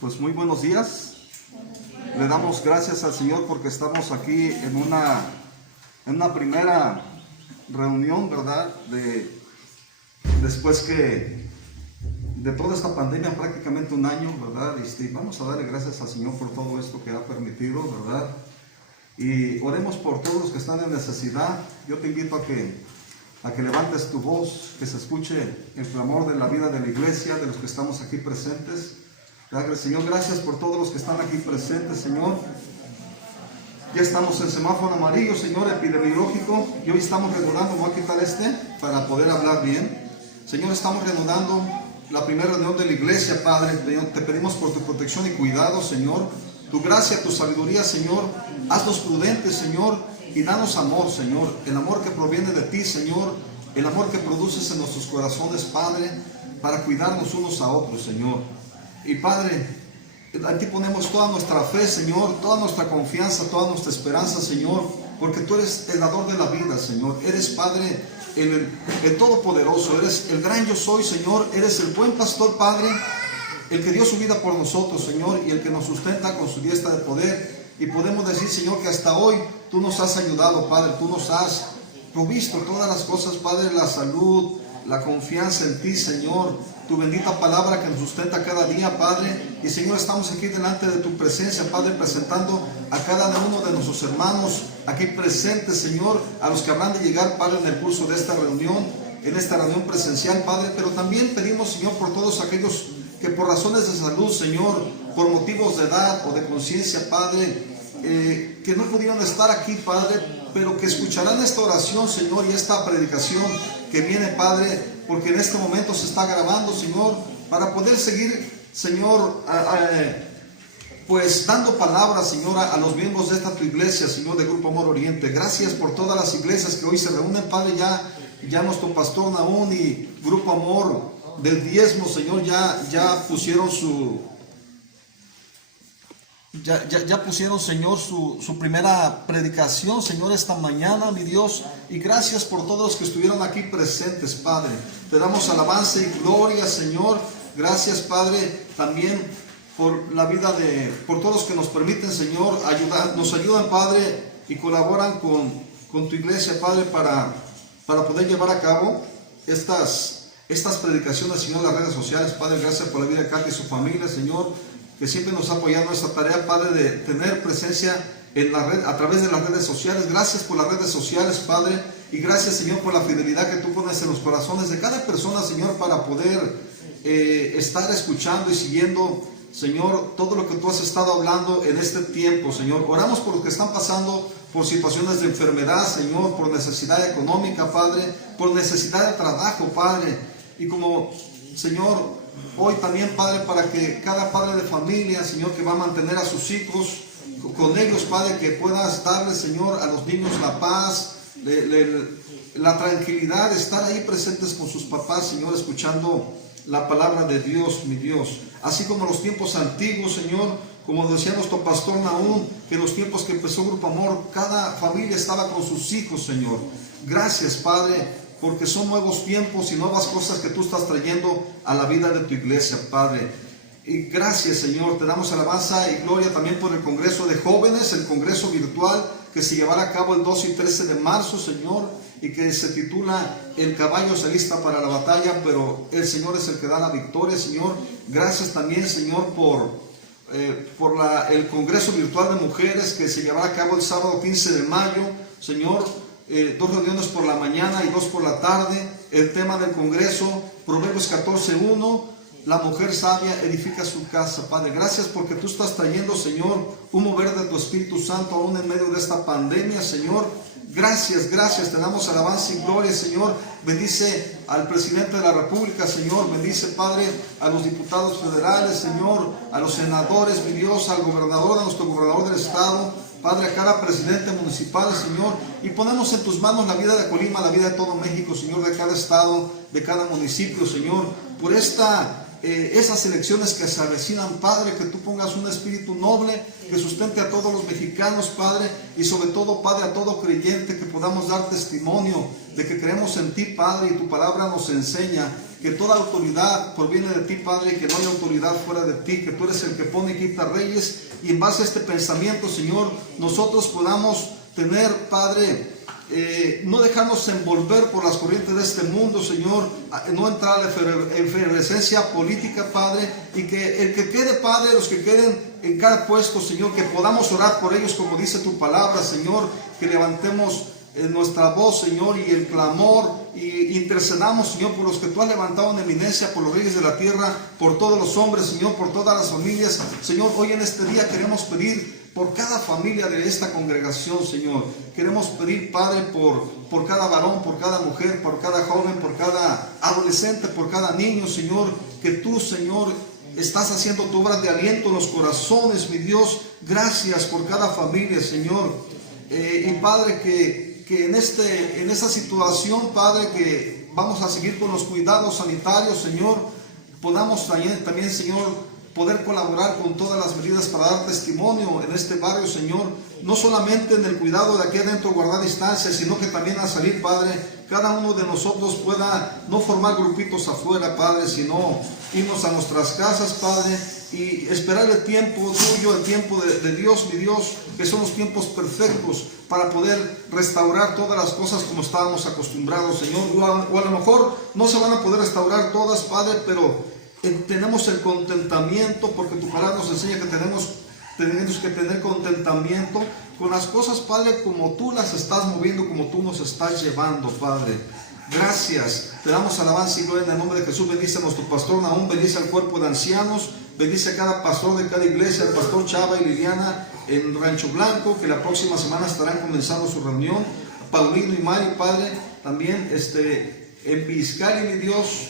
Pues muy buenos días. Le damos gracias al Señor porque estamos aquí en una primera reunión, ¿verdad? Después que de toda esta pandemia, prácticamente un año, ¿verdad? Vamos a darle gracias al Señor por todo esto que ha permitido, ¿verdad? Y oremos por todos los que están en necesidad. Yo te invito a que levantes tu voz, que se escuche el clamor de la vida de la iglesia, de los que estamos aquí presentes. Señor, gracias por todos los que están aquí presentes, Señor. Ya estamos en semáforo amarillo, Señor, epidemiológico, y hoy estamos reanudando, voy a quitar para poder hablar bien. Señor, estamos reanudando la primera reunión de la iglesia, Padre. Te pedimos por tu protección y cuidado, Señor, tu gracia, tu sabiduría, Señor. Haznos prudentes, Señor, y danos amor, Señor, el amor que proviene de ti, Señor, el amor que produces en nuestros corazones, Padre, para cuidarnos unos a otros, Señor. Y Padre, a ti ponemos toda nuestra fe, Señor, toda nuestra confianza, toda nuestra esperanza, Señor, porque tú eres el dador de la vida, Señor. Eres, Padre, el todopoderoso, eres el gran yo soy, Señor. Eres el buen pastor, Padre, el que dio su vida por nosotros, Señor, y el que nos sustenta con su diestra de poder. Y podemos decir, Señor, que hasta hoy tú nos has ayudado, Padre. Tú nos has provisto todas las cosas, Padre, la salud, la confianza en ti, Señor, tu bendita palabra que nos sustenta cada día, Padre. Y Señor, estamos aquí delante de tu presencia, Padre, presentando a cada uno de nuestros hermanos aquí presentes, Señor, a los que habrán de llegar, Padre, en el curso de esta reunión, en esta reunión presencial, Padre. Pero también pedimos, Señor, por todos aquellos que por razones de salud, Señor, por motivos de edad o de conciencia, Padre, que no pudieron estar aquí, Padre, pero que escucharán esta oración, Señor, y esta predicación que viene, Padre, porque en este momento se está grabando, Señor, para poder seguir, Señor, pues dando palabras, Señor, a los miembros de esta tu iglesia, Señor, de Grupo Amor Oriente. Gracias por todas las iglesias que hoy se reúnen, Padre. Ya nuestro pastor Naún y Grupo Amor del diezmo, Señor, ya pusieron Señor, su primera predicación, Señor, esta mañana, mi Dios. Y gracias por todos los que estuvieron aquí presentes, Padre. Te damos alabanza y gloria, Señor. Gracias, Padre, también por la vida por todos los que nos permiten, Señor, nos ayudan, Padre, y colaboran con tu iglesia, Padre, para poder llevar a cabo estas predicaciones, Señor, en las redes sociales. Padre, gracias por la vida de Katy y su familia, Señor, que siempre nos ha apoyado en esta tarea, Padre, de tener presencia en la red, a través de las redes sociales. Gracias por las redes sociales, Padre, y gracias, Señor, por la fidelidad que tú pones en los corazones de cada persona, Señor, para poder estar escuchando y siguiendo, Señor, todo lo que tú has estado hablando en este tiempo, Señor. Oramos por los que están pasando por situaciones de enfermedad, Señor, por necesidad económica, Padre, por necesidad de trabajo, Padre, y como, Señor, hoy también, Padre, para que cada padre de familia, Señor, que va a mantener a sus hijos, con ellos, Padre, que puedas darle, Señor, a los niños la paz, la tranquilidad de estar ahí presentes con sus papás, Señor, escuchando la palabra de Dios, mi Dios. Así como los tiempos antiguos, Señor, como decía nuestro pastor Naún, que en los tiempos que empezó Grupo Amor, cada familia estaba con sus hijos, Señor. Gracias, Padre, porque son nuevos tiempos y nuevas cosas que tú estás trayendo a la vida de tu iglesia, Padre. Y gracias, Señor, te damos alabanza y gloria también por el Congreso de Jóvenes, el Congreso virtual que se llevará a cabo el 12 y 13 de marzo, Señor, y que se titula El caballo se alista para la batalla, pero el Señor es el que da la victoria, Señor. Gracias también, Señor, por el Congreso virtual de mujeres que se llevará a cabo el sábado 15 de mayo, Señor. 2 reuniones por la mañana y 2 por la tarde. El tema del Congreso, Proverbios 14:1, la mujer sabia edifica su casa. Padre, gracias porque tú estás trayendo, Señor, un mover de tu Espíritu Santo aún en medio de esta pandemia, Señor. Gracias, te damos alabanza y gloria, Señor. Bendice al presidente de la República, Señor. Bendice, Padre, a los diputados federales, Señor, a los senadores, mi Dios, al gobernador, a nuestro gobernador del estado, Padre, a cada presidente municipal, Señor, y ponemos en tus manos la vida de Colima, la vida de todo México, Señor, de cada estado, de cada municipio, Señor, por esas elecciones que se avecinan, Padre, que tú pongas un espíritu noble que sustente a todos los mexicanos, Padre, y sobre todo, Padre, a todo creyente, que podamos dar testimonio de que creemos en ti, Padre, y tu palabra nos enseña que toda autoridad proviene de ti, Padre, que no hay autoridad fuera de ti, que tú eres el que pone y quita reyes, y en base a este pensamiento, Señor, nosotros podamos tener, Padre, no dejarnos envolver por las corrientes de este mundo, Señor, no entrar a la efervescencia política, Padre, y que el que quede, Padre, los que queden en cada puesto, Señor, que podamos orar por ellos como dice tu palabra, Señor, que levantemos nuestra voz, Señor, y el clamor, y intercedamos, Señor, por los que tú has levantado en eminencia, por los reyes de la tierra, por todos los hombres, Señor, por todas las familias. Señor, hoy en este día queremos pedir por cada familia de esta congregación, Señor. Queremos pedir, Padre, por cada varón, por cada mujer, por cada joven, por cada adolescente, por cada niño, Señor, que tú, Señor, estás haciendo tu obra de aliento en los corazones, mi Dios. Gracias por cada familia, Señor. Y Padre, que en esta situación, Padre, que vamos a seguir con los cuidados sanitarios, Señor, podamos también, Señor, poder colaborar con todas las medidas para dar testimonio en este barrio, Señor, no solamente en el cuidado de aquí adentro, guardar distancia, sino que también al salir, Padre, cada uno de nosotros pueda no formar grupitos afuera, Padre, sino irnos a nuestras casas, Padre, y esperar el tiempo tuyo, el tiempo de Dios, mi Dios, que son los tiempos perfectos para poder restaurar todas las cosas como estábamos acostumbrados, Señor. O a lo mejor no se van a poder restaurar todas, Padre, pero tenemos el contentamiento, porque tu palabra nos enseña que tenemos que tener contentamiento con las cosas, Padre, como tú las estás moviendo, como tú nos estás llevando, Padre. Gracias, te damos alabanza y gloria en el nombre de Jesús. Bendice a nuestro pastor Nahum, bendice al cuerpo de ancianos, bendice a cada pastor de cada iglesia, al pastor Chava y Liliana en Rancho Blanco, que la próxima semana estarán comenzando su reunión, Paulino y Mari, Padre, también en Vizcali, mi Dios,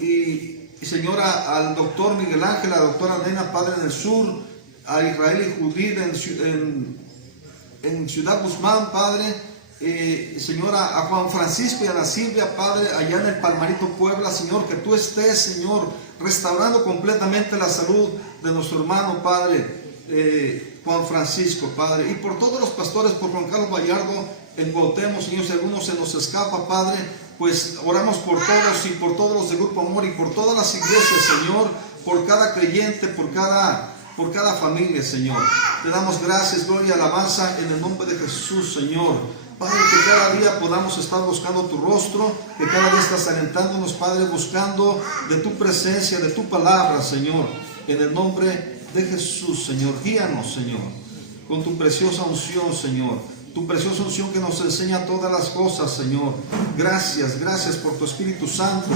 y señora, al doctor Miguel Ángel, a la doctora Nena, Padre, en el sur, a Israel y Judith en Ciudad Guzmán, Padre, Señora, a Juan Francisco y a la Silvia, Padre, allá en el Palmarito, Puebla, Señor, que tú estés, Señor, restaurando completamente la salud de nuestro hermano, Padre, Juan Francisco, Padre, y por todos los pastores, por Juan Carlos Vallardo en Cuauhtémoc, Señor, si alguno se nos escapa, Padre, pues oramos por todos y por todos los de Grupo Amor y por todas las iglesias, Señor, por cada creyente, por cada familia, Señor. Te damos gracias, gloria y alabanza en el nombre de Jesús, Señor. Padre, que cada día podamos estar buscando tu rostro, que cada día estás alentándonos, Padre, buscando de tu presencia, de tu palabra, Señor. En el nombre de Jesús, Señor. Guíanos, Señor, con tu preciosa unción, Señor. Tu preciosa unción que nos enseña todas las cosas, Señor. Gracias, gracias por tu Espíritu Santo.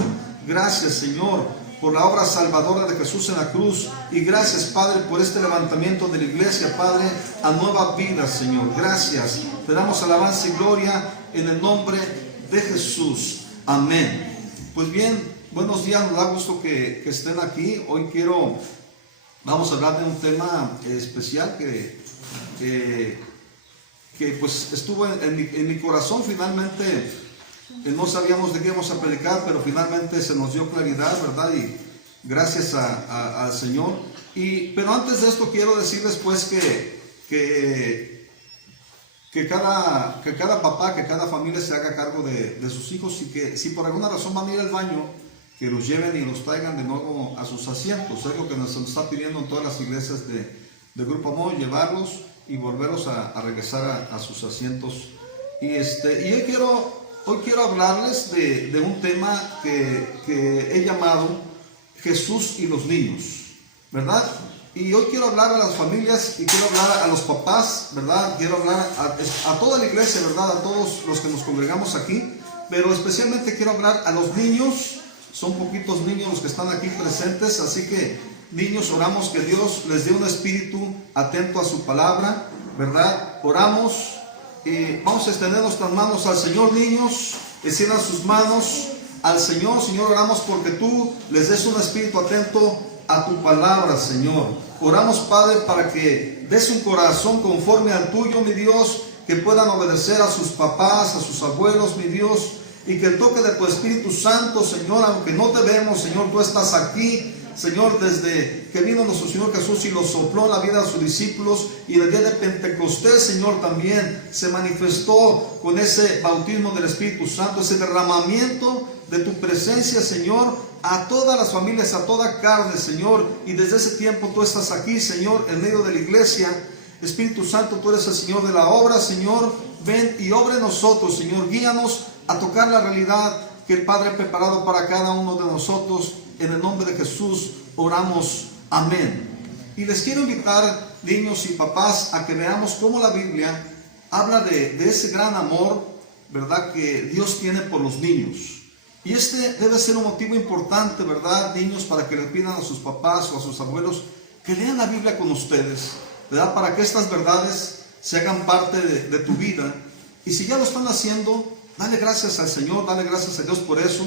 Gracias, Señor, por la obra salvadora de Jesús en la cruz. Y gracias, Padre, por este levantamiento de la iglesia, Padre, a nueva vida, Señor. Gracias. Te damos alabanza y gloria en el nombre de Jesús. Amén. Pues bien, buenos días, nos da gusto que estén aquí. Hoy vamos a hablar de un tema especial que pues estuvo en mi corazón. Finalmente no sabíamos de qué íbamos a predicar, pero finalmente se nos dio claridad, ¿verdad? Y gracias al Señor. Pero antes de esto quiero decirles pues que cada papá, que cada familia se haga cargo de sus hijos, y que si por alguna razón van a ir al baño, que los lleven y los traigan de nuevo a sus asientos. Es lo que nos está pidiendo en todas las iglesias de Grupo Amor, llevarlos y volverlos a regresar a sus asientos. Y hoy quiero hablarles de un tema que he llamado Jesús y los niños, ¿verdad? Y hoy quiero hablar a las familias y quiero hablar a los papás, ¿verdad? Quiero hablar a toda la iglesia, ¿verdad? A todos los que nos congregamos aquí, pero especialmente quiero hablar a los niños. Son poquitos niños los que están aquí presentes, así que niños, oramos que Dios les dé un espíritu atento a su palabra, ¿verdad? Oramos y vamos a extender nuestras manos al Señor, niños, extiendan sus manos al Señor. Señor, oramos porque tú les des un espíritu atento a tu palabra, Señor. Oramos, Padre, para que des un corazón conforme al tuyo, mi Dios, que puedan obedecer a sus papás, a sus abuelos, mi Dios, y que el toque de tu Espíritu Santo, Señor, aunque no te vemos, Señor, tú estás aquí, Señor, desde que vino nuestro Señor Jesús y lo sopló en la vida de sus discípulos, y el día de Pentecostés, Señor, también se manifestó con ese bautismo del Espíritu Santo, ese derramamiento de tu presencia, Señor, a todas las familias, a toda carne, Señor. Y desde ese tiempo tú estás aquí, Señor, en medio de la iglesia. Espíritu Santo, tú eres el Señor de la obra, Señor. Ven y obra en nosotros, Señor. Guíanos a tocar la realidad que el Padre ha preparado para cada uno de nosotros. En el nombre de Jesús oramos. Amén. Y les quiero invitar, niños y papás, a que veamos cómo la Biblia habla de ese gran amor, ¿verdad?, que Dios tiene por los niños. Y este debe ser un motivo importante, ¿verdad, niños? Para que le pidan a sus papás o a sus abuelos que lean la Biblia con ustedes, ¿verdad? Para que estas verdades se hagan parte de tu vida. Y si ya lo están haciendo, dale gracias al Señor, dale gracias a Dios por eso,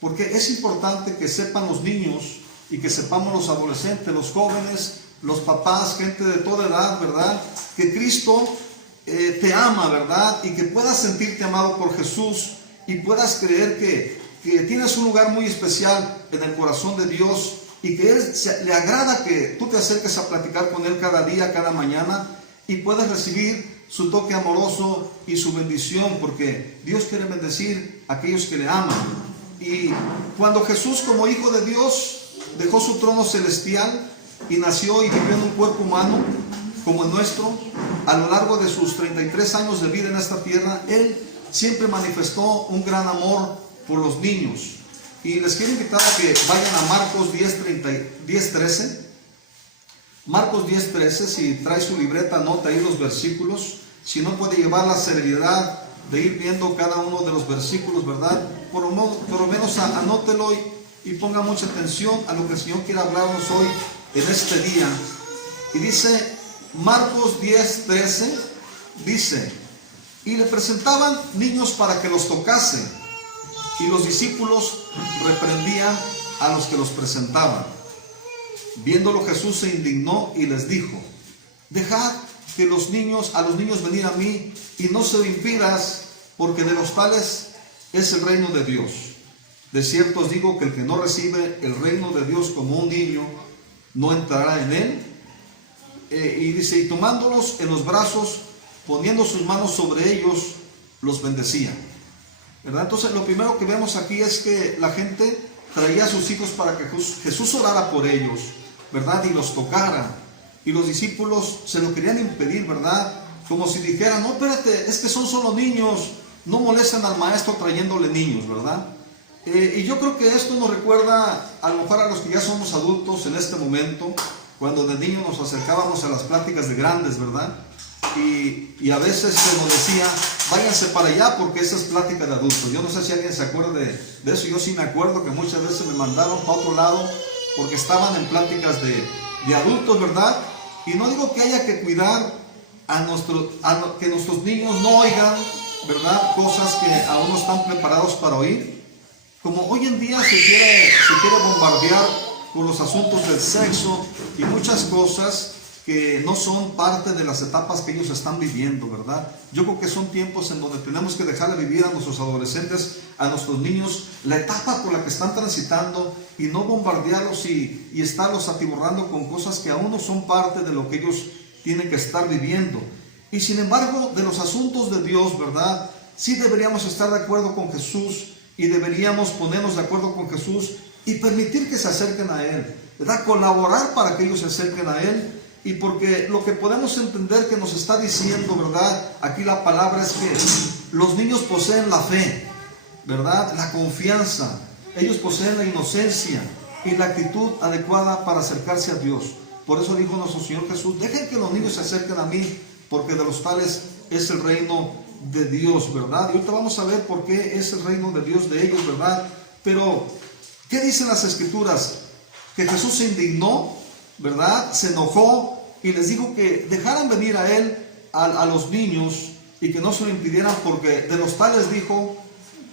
porque es importante que sepan los niños y que sepamos los adolescentes, los jóvenes, los papás, gente de toda edad, ¿verdad? Que Cristo te ama, ¿verdad? Y que puedas sentirte amado por Jesús y puedas creer que tienes un lugar muy especial en el corazón de Dios y que le agrada que tú te acerques a platicar con Él cada día, cada mañana, y puedes recibir su toque amoroso y su bendición, porque Dios quiere bendecir a aquellos que le aman. Y cuando Jesús, como Hijo de Dios, dejó su trono celestial y nació y vivió en un cuerpo humano como el nuestro, a lo largo de sus 33 años de vida en esta tierra, Él siempre manifestó un gran amor por los niños. Y les quiero invitar a que vayan a Marcos 10:13. Marcos 10:13, si trae su libreta, anota ahí los versículos. Si no, puede llevar la serenidad de ir viendo cada uno de los versículos, ¿verdad? Por lo menos anótelo y ponga mucha atención a lo que el Señor quiere hablarnos hoy en este día. Y dice, Marcos 10:13, dice: y le presentaban niños para que los tocase, y los discípulos reprendían a los que los presentaban. Viéndolo, Jesús se indignó y les dijo: dejad que a los niños venir a mí, y no se lo impidas, porque de los tales es el reino de Dios. De cierto os digo que el que no recibe el reino de Dios como un niño, no entrará en él. Y dice, y tomándolos en los brazos, poniendo sus manos sobre ellos, los bendecía. ¿Verdad? Entonces lo primero que vemos aquí es que la gente traía a sus hijos para que Jesús orara por ellos, ¿verdad? Y los tocara. Y los discípulos se lo querían impedir, ¿verdad? Como si dijeran, no, espérate, es que son solo niños, no molesten al maestro trayéndole niños, ¿verdad? Y yo creo que esto nos recuerda a lo mejor a los que ya somos adultos en este momento, cuando de niños nos acercábamos a las pláticas de grandes, ¿verdad? Y a veces se nos decía, váyanse para allá porque esa es plática de adultos. Yo no sé si alguien se acuerda de eso. Yo sí me acuerdo que muchas veces me mandaron para otro lado porque estaban en pláticas de adultos, ¿verdad? Y no digo que haya que cuidar que nuestros niños no oigan, ¿verdad?, cosas que aún no están preparados para oír. Como hoy en día se quiere bombardear con los asuntos del sexo y muchas cosas que no son parte de las etapas que ellos están viviendo, ¿verdad? Yo creo que son tiempos en donde tenemos que dejarle vivir a nuestros adolescentes, a nuestros niños, la etapa por la que están transitando y no bombardearlos y estarlos atiborrando con cosas que aún no son parte de lo que ellos tienen que estar viviendo. Y sin embargo, de los asuntos de Dios, ¿verdad?, sí deberíamos estar de acuerdo con Jesús y deberíamos ponernos de acuerdo con Jesús y permitir que se acerquen a Él, ¿verdad? Colaborar para que ellos se acerquen a Él. Y porque lo que podemos entender que nos está diciendo, ¿verdad?, aquí la palabra es que los niños poseen la fe, ¿verdad?, la confianza. Ellos poseen la inocencia y la actitud adecuada para acercarse a Dios. Por eso dijo nuestro Señor Jesús, dejen que los niños se acerquen a mí, porque de los tales es el reino de Dios, ¿verdad? Y ahorita vamos a ver por qué es el reino de Dios de ellos, ¿verdad? Pero, ¿qué dicen las Escrituras? Que Jesús se indignó, ¿verdad? Se enojó y les dijo que dejaran venir a Él a los niños y que no se lo impidieran, porque de los tales, dijo,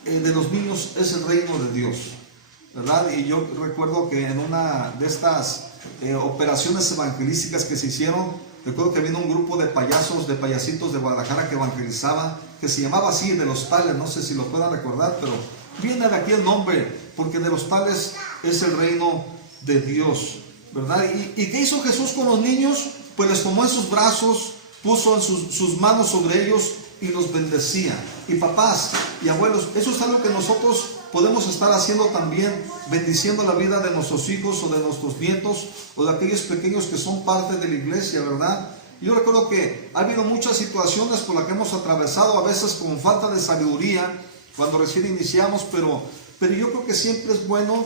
de los niños es el reino de Dios, ¿verdad? Y yo recuerdo que en una de estas operaciones evangelísticas que se hicieron, recuerdo que vino un grupo de payasitos de Guadalajara que evangelizaban, que se llamaba así, de los tales, no sé si lo puedan recordar, pero viene de aquí el nombre, porque de los tales es el reino de Dios, ¿verdad? ¿Y qué hizo Jesús con los niños? Pues les tomó en sus brazos, puso en sus manos sobre ellos y los bendecía. Y papás y abuelos, eso es algo que nosotros podemos estar haciendo también, bendiciendo la vida de nuestros hijos o de nuestros nietos o de aquellos pequeños que son parte de la iglesia, ¿verdad? Yo recuerdo que ha habido muchas situaciones por las que hemos atravesado, a veces con falta de sabiduría, cuando recién iniciamos, pero yo creo que siempre es bueno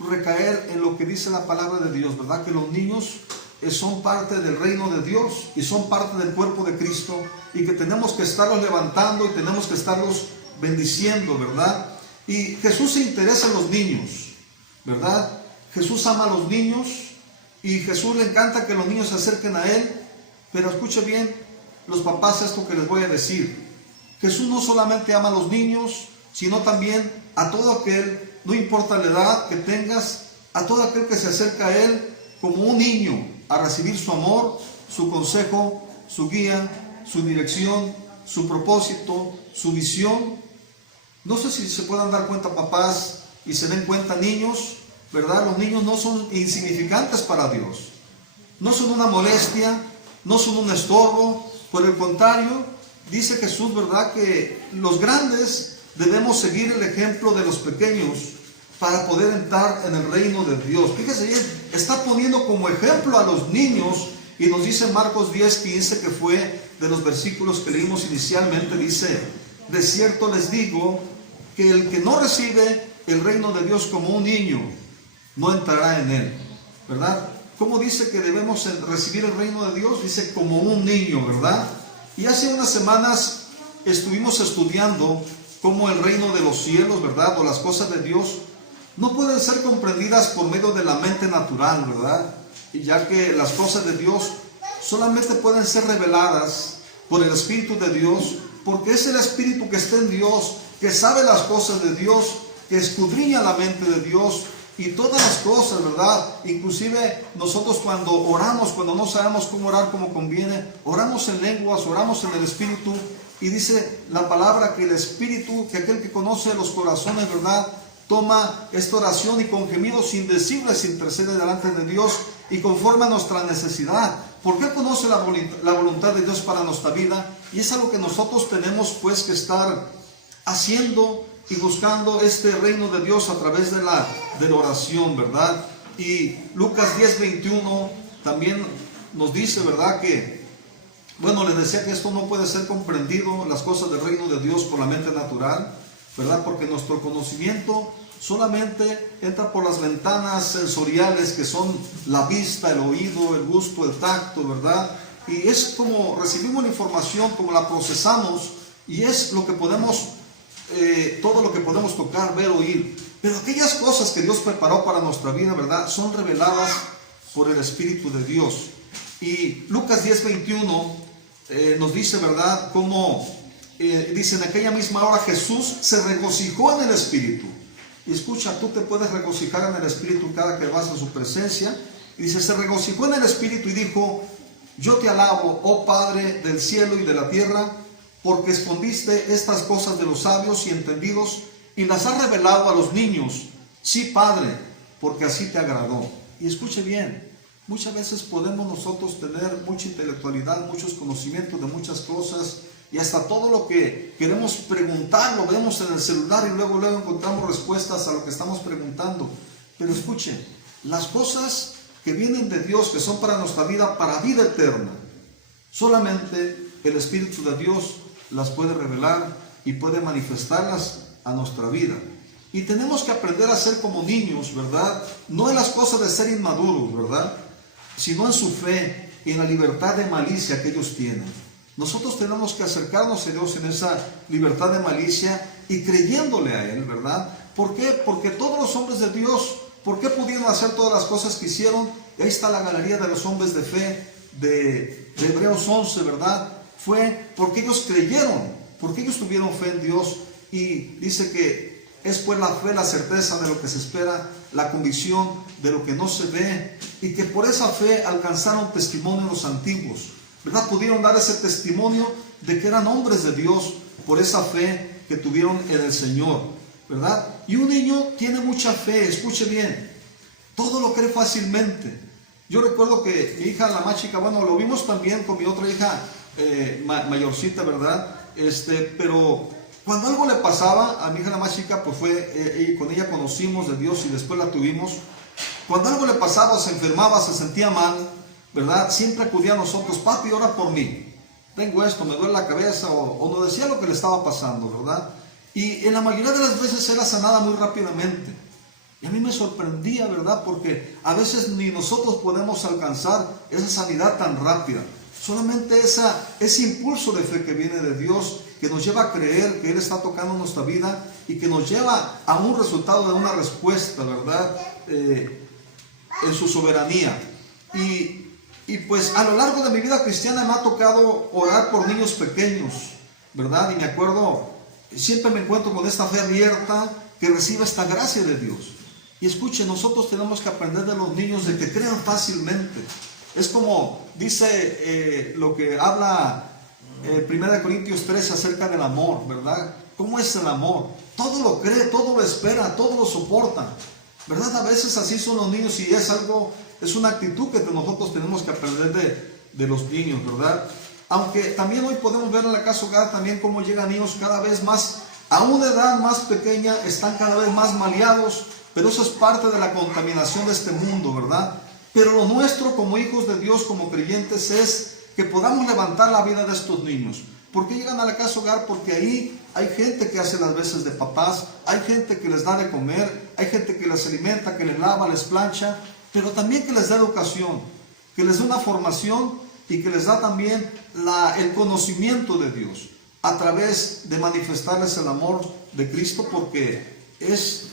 recaer en lo que dice la palabra de Dios, ¿verdad? Que los niños son parte del reino de Dios y son parte del cuerpo de Cristo, y que tenemos que estarlos levantando y tenemos que estarlos bendiciendo, ¿verdad? Y Jesús se interesa en los niños, ¿verdad? Jesús ama a los niños y Jesús le encanta que los niños se acerquen a Él. Pero escuche bien, los papás, esto que les voy a decir. Jesús no solamente ama a los niños, sino también a todo aquel, no importa la edad que tengas, a todo aquel que se acerca a Él como un niño, a recibir su amor, su consejo, su guía, su dirección, su propósito, su visión. No sé si se puedan dar cuenta, papás, y se den cuenta, niños, ¿verdad? Los niños no son insignificantes para Dios. No son una molestia, no son un estorbo. Por el contrario, dice Jesús, ¿verdad?, que los grandes debemos seguir el ejemplo de los pequeños para poder entrar en el reino de Dios. Fíjese bien, está poniendo como ejemplo a los niños, y nos dice Marcos 10:15, que fue de los versículos que leímos inicialmente, dice: de cierto les digo que el que no recibe el reino de Dios como un niño, no entrará en él, ¿verdad? ¿Cómo dice que debemos recibir el reino de Dios? Dice como un niño, ¿verdad? Y hace unas semanas estuvimos estudiando cómo el reino de los cielos, ¿verdad?, o las cosas de Dios no pueden ser comprendidas por medio de la mente natural, ¿verdad? Y ya que las cosas de Dios solamente pueden ser reveladas por el Espíritu de Dios, porque es el Espíritu que está en Dios, que sabe las cosas de Dios, que escudriña la mente de Dios y todas las cosas, ¿verdad? Inclusive nosotros cuando oramos, cuando no sabemos cómo orar como conviene, oramos en lenguas, oramos en el Espíritu, y dice la palabra que el Espíritu, que aquel que conoce los corazones, ¿verdad?, toma esta oración y con gemidos indecibles intercede delante de Dios y conforme a nuestra necesidad, porque Él conoce la voluntad de Dios para nuestra vida, y es algo que nosotros tenemos pues que estar haciendo y buscando este reino de Dios a través de la oración, ¿verdad? Y Lucas 10:21 también nos dice, ¿verdad?, que, bueno, les decía que esto no puede ser comprendido, las cosas del reino de Dios, por la mente natural, ¿verdad? Porque nuestro conocimiento solamente entra por las ventanas sensoriales que son la vista, el oído, el gusto, el tacto, ¿verdad? Y es como recibimos la información, como la procesamos, y es lo que podemos, todo lo que podemos tocar, ver, oír. Pero aquellas cosas que Dios preparó para nuestra vida, ¿verdad?, son reveladas por el Espíritu de Dios. Y Lucas 10:21 nos dice, ¿verdad?, cómo dice: en aquella misma hora Jesús se regocijó en el Espíritu. Y escucha, tú te puedes regocijar en el Espíritu cada que vas a su presencia. Y dice: se regocijó en el Espíritu y dijo: yo te alabo, oh Padre del cielo y de la tierra, porque escondiste estas cosas de los sabios y entendidos y las has revelado a los niños. Sí, Padre, porque así te agradó. Y escuche bien, muchas veces podemos nosotros tener mucha intelectualidad, muchos conocimientos de muchas cosas, y hasta todo lo que queremos preguntar lo vemos en el celular y luego encontramos respuestas a lo que estamos preguntando. Pero escuchen, las cosas que vienen de Dios, que son para nuestra vida, para vida eterna, solamente el Espíritu de Dios las puede revelar y puede manifestarlas a nuestra vida. Y tenemos que aprender a ser como niños, ¿verdad? No en las cosas de ser inmaduros, ¿verdad?, sino en su fe y en la libertad de malicia que ellos tienen. Nosotros tenemos que acercarnos a Dios en esa libertad de malicia y creyéndole a Él, ¿verdad? ¿Por qué? Porque todos los hombres de Dios, ¿por qué pudieron hacer todas las cosas que hicieron? Y ahí está la galería de los hombres de fe de Hebreos 11, ¿verdad? Fue porque ellos creyeron, porque ellos tuvieron fe en Dios. Y dice que es pues la fe, la certeza de lo que se espera, la convicción de lo que no se ve, y que por esa fe alcanzaron testimonio los antiguos, ¿verdad? Pudieron dar ese testimonio de que eran hombres de Dios por esa fe que tuvieron en el Señor, ¿verdad? Y un niño tiene mucha fe, escuche bien, todo lo cree fácilmente. Yo recuerdo que mi hija, la más chica, bueno, lo vimos también con mi otra hija mayorcita, ¿verdad? Pero cuando algo le pasaba, a mi hija la más chica, pues y con ella conocimos de Dios y después la tuvimos. Cuando algo le pasaba, se enfermaba, se sentía mal, ¿verdad? Siempre acudía a nosotros: papi, ora por mí, tengo esto, me duele la cabeza, o nos decía lo que le estaba pasando, ¿verdad? Y en la mayoría de las veces era sanada muy rápidamente. Y a mí me sorprendía, ¿verdad? Porque a veces ni nosotros podemos alcanzar esa sanidad tan rápida. Solamente ese impulso de fe que viene de Dios, que nos lleva a creer que Él está tocando nuestra vida y que nos lleva a un resultado de una respuesta, ¿verdad? En su soberanía. Y pues a lo largo de mi vida cristiana me ha tocado orar por niños pequeños, ¿verdad? Y me acuerdo, siempre me encuentro con esta fe abierta que recibe esta gracia de Dios. Y escuche, nosotros tenemos que aprender de los niños de que crean fácilmente. Es como dice lo que habla 1 Corintios 13 acerca del amor, ¿verdad? ¿Cómo es el amor? Todo lo cree, todo lo espera, todo lo soporta, ¿verdad? A veces así son los niños y es una actitud que nosotros tenemos que aprender de los niños, ¿verdad? Aunque también hoy podemos ver en la casa hogar también cómo llegan niños cada vez más, a una edad más pequeña, están cada vez más maleados, pero eso es parte de la contaminación de este mundo, ¿verdad? Pero lo nuestro como hijos de Dios, como creyentes, es que podamos levantar la vida de estos niños. ¿Por qué llegan a la casa hogar? Porque ahí hay gente que hace las veces de papás, hay gente que les da de comer, hay gente que les alimenta, que les lava, les plancha, pero también que les da educación, que les da una formación y que les da también el conocimiento de Dios a través de manifestarles el amor de Cristo, porque es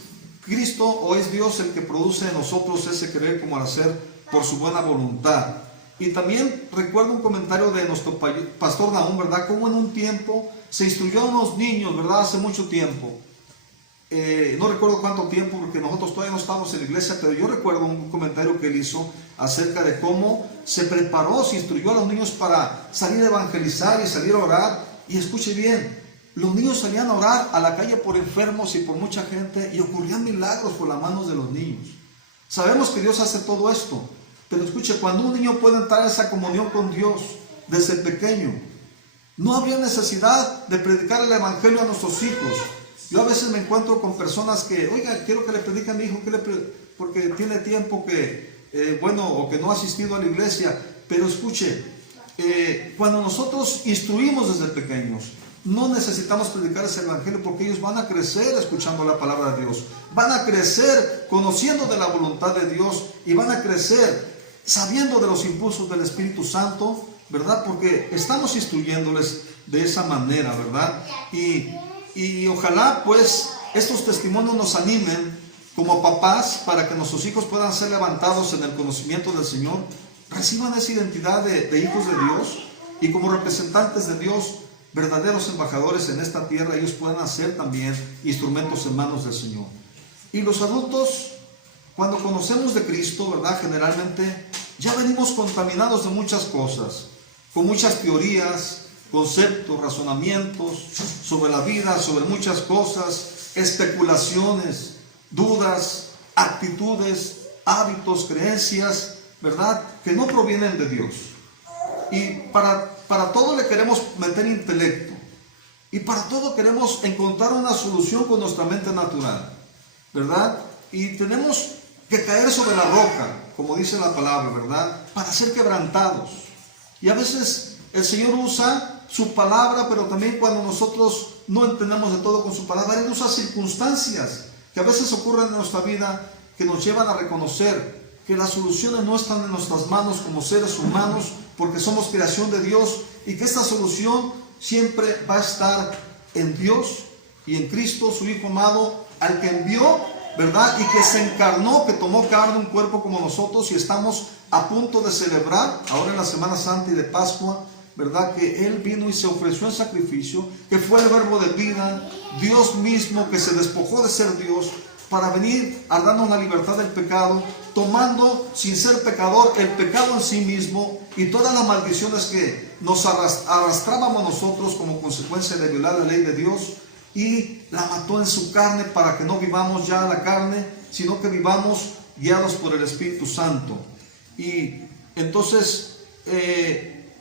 Cristo o es Dios el que produce en nosotros ese querer como al hacer por su buena voluntad. Y también recuerdo un comentario de nuestro pastor Nahum, ¿verdad? Como en un tiempo se instruyó a unos niños, ¿verdad? Hace mucho tiempo. No recuerdo cuánto tiempo, porque nosotros todavía no estábamos en la iglesia, pero yo recuerdo un comentario que él hizo acerca de cómo se preparó, se instruyó a los niños para salir a evangelizar y salir a orar. Y escuche bien, los niños salían a orar a la calle por enfermos y por mucha gente, y ocurrían milagros por las manos de los niños. Sabemos que Dios hace todo esto, pero escuche, cuando un niño puede entrar a esa comunión con Dios desde pequeño, no habría necesidad de predicar el evangelio a nuestros hijos. Yo a veces me encuentro con personas que, oiga, quiero que le predique a mi hijo, porque tiene tiempo o que no ha asistido a la iglesia. Pero escuche, cuando nosotros instruimos desde pequeños, no necesitamos predicar ese evangelio, porque ellos van a crecer escuchando la palabra de Dios, van a crecer conociendo de la voluntad de Dios y van a crecer sabiendo de los impulsos del Espíritu Santo, ¿verdad? Porque estamos instruyéndoles de esa manera, ¿verdad? Y ojalá pues estos testimonios nos animen como papás para que nuestros hijos puedan ser levantados en el conocimiento del Señor, reciban esa identidad de hijos de Dios, y como representantes de Dios, verdaderos embajadores en esta tierra, ellos puedan ser también instrumentos en manos del Señor. Y los adultos, cuando conocemos de Cristo, ¿verdad? Generalmente ya venimos contaminados de muchas cosas, con muchas teorías, conceptos, razonamientos sobre la vida, sobre muchas cosas, especulaciones, dudas, actitudes, hábitos, creencias, ¿verdad? Que no provienen de Dios. Y para todo le queremos meter intelecto, y para todo queremos encontrar una solución con nuestra mente natural, ¿verdad? Y tenemos que caer sobre la roca, como dice la palabra, ¿verdad? Para ser quebrantados. Y a veces el Señor usa su palabra, pero también cuando nosotros no entendemos de todo con su palabra, Él usa circunstancias que a veces ocurren en nuestra vida, que nos llevan a reconocer que las soluciones no están en nuestras manos como seres humanos, porque somos creación de Dios, y que esta solución siempre va a estar en Dios y en Cristo, su Hijo amado, al que envió, ¿verdad? Y que se encarnó, que tomó carne, un cuerpo como nosotros, y estamos a punto de celebrar, ahora en la Semana Santa y de Pascua, ¿verdad? Que Él vino y se ofreció en sacrificio, que fue el verbo de vida, Dios mismo, que se despojó de ser Dios, para venir a darnos la libertad del pecado, tomando, sin ser pecador, el pecado en sí mismo y todas las maldiciones que nos arrastrábamos nosotros como consecuencia de violar la ley de Dios, y la mató en su carne para que no vivamos ya la carne, sino que vivamos guiados por el Espíritu Santo. Y entonces,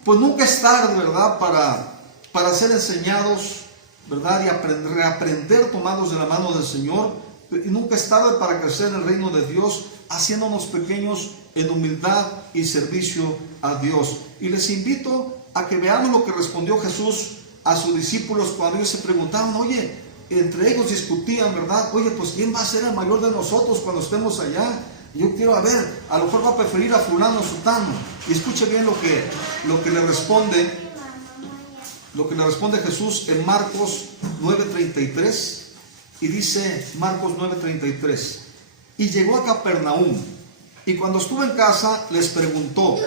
pues nunca es tarde, ¿verdad?, para ser enseñados ¿verdad? Y reaprender tomados de la mano del Señor. Y nunca es tarde para crecer en el reino de Dios, haciéndonos pequeños en humildad y servicio a Dios. Y les invito a que veamos lo que respondió Jesús a sus discípulos cuando ellos se preguntaban, oye, entre ellos discutían, ¿verdad? Oye, pues ¿quién va a ser el mayor de nosotros cuando estemos allá? Yo quiero a ver, a lo mejor va a preferir a fulano o sutano. Y escuche bien lo que le responde Jesús en Marcos 9:33. Y dice Marcos 9:33, y llegó a Capernaum, y cuando estuvo en casa les preguntó,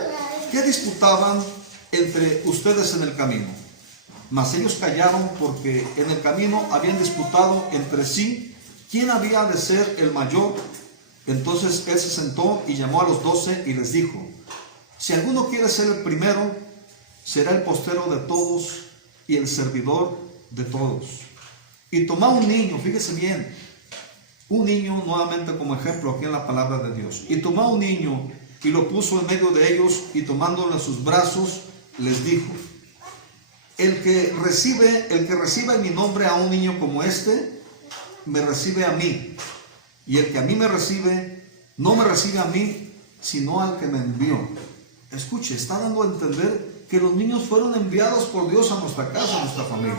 ¿qué disputaban entre ustedes en el camino? Mas ellos callaron, porque en el camino habían disputado entre sí quién había de ser el mayor. Entonces él se sentó y llamó a los 12 y les dijo, si alguno quiere ser el primero, será el postrero de todos y el servidor de todos. Y tomó un niño, fíjese bien, un niño nuevamente como ejemplo aquí en la palabra de Dios. Y tomó un niño y lo puso en medio de ellos, y tomándolo en sus brazos les dijo, el que reciba en mi nombre a un niño como este, me recibe a mí. Y el que a mí me recibe, no me recibe a mí, sino al que me envió. Escuche, está dando a entender que los niños fueron enviados por Dios a nuestra casa, a nuestra familia,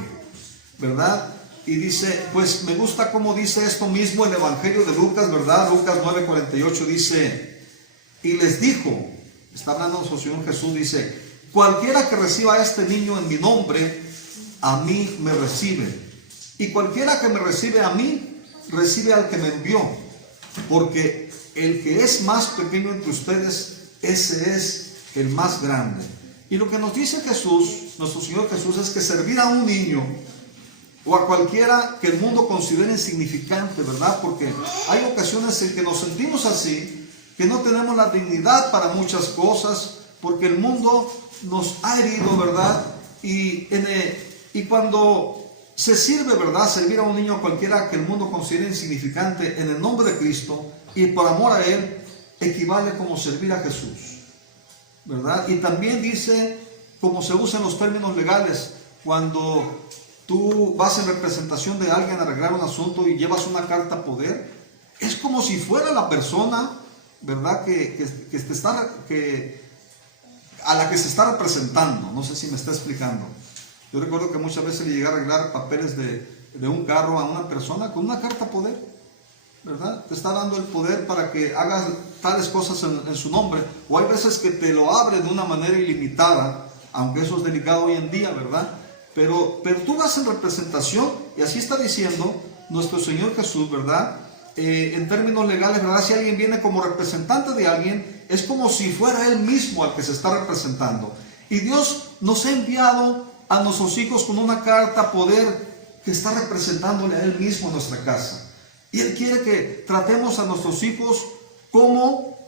¿verdad? Y dice, pues me gusta cómo dice esto mismo el Evangelio de Lucas, ¿verdad? Lucas 9:48 dice, y les dijo, está hablando nuestro Señor Jesús, dice, cualquiera que reciba a este niño en mi nombre, a mí me recibe. Y cualquiera que me recibe a mí, recibe al que me envió. Porque el que es más pequeño entre ustedes, ese es el más grande. Y lo que nos dice Jesús, nuestro Señor Jesús, es que servir a un niño o a cualquiera que el mundo considere insignificante, ¿verdad? Porque hay ocasiones en que nos sentimos así, que no tenemos la dignidad para muchas cosas, porque el mundo nos ha herido, ¿verdad? Y cuando se sirve, ¿verdad? Servir a un niño a cualquiera que el mundo considere insignificante en el nombre de Cristo y por amor a Él, equivale como servir a Jesús, ¿verdad? Y también dice, como se usa en los términos legales, cuando tú vas en representación de alguien a arreglar un asunto y llevas una carta poder, es como si fuera la persona, ¿verdad? A la que se está representando. No sé si me está explicando. Yo recuerdo que muchas veces le llegué a arreglar papeles de un carro a una persona con una carta poder, ¿verdad? Te está dando el poder para que hagas tales cosas en su nombre. O hay veces que te lo abre de una manera ilimitada, aunque eso es delicado hoy en día, ¿verdad? Pero tú vas en representación, y así está diciendo nuestro Señor Jesús, ¿verdad? En términos legales, ¿verdad? Si alguien viene como representante de alguien, es como si fuera Él mismo al que se está representando. Y Dios nos ha enviado a nuestros hijos con una carta poder que está representándole a Él mismo en nuestra casa. Y Él quiere que tratemos a nuestros hijos como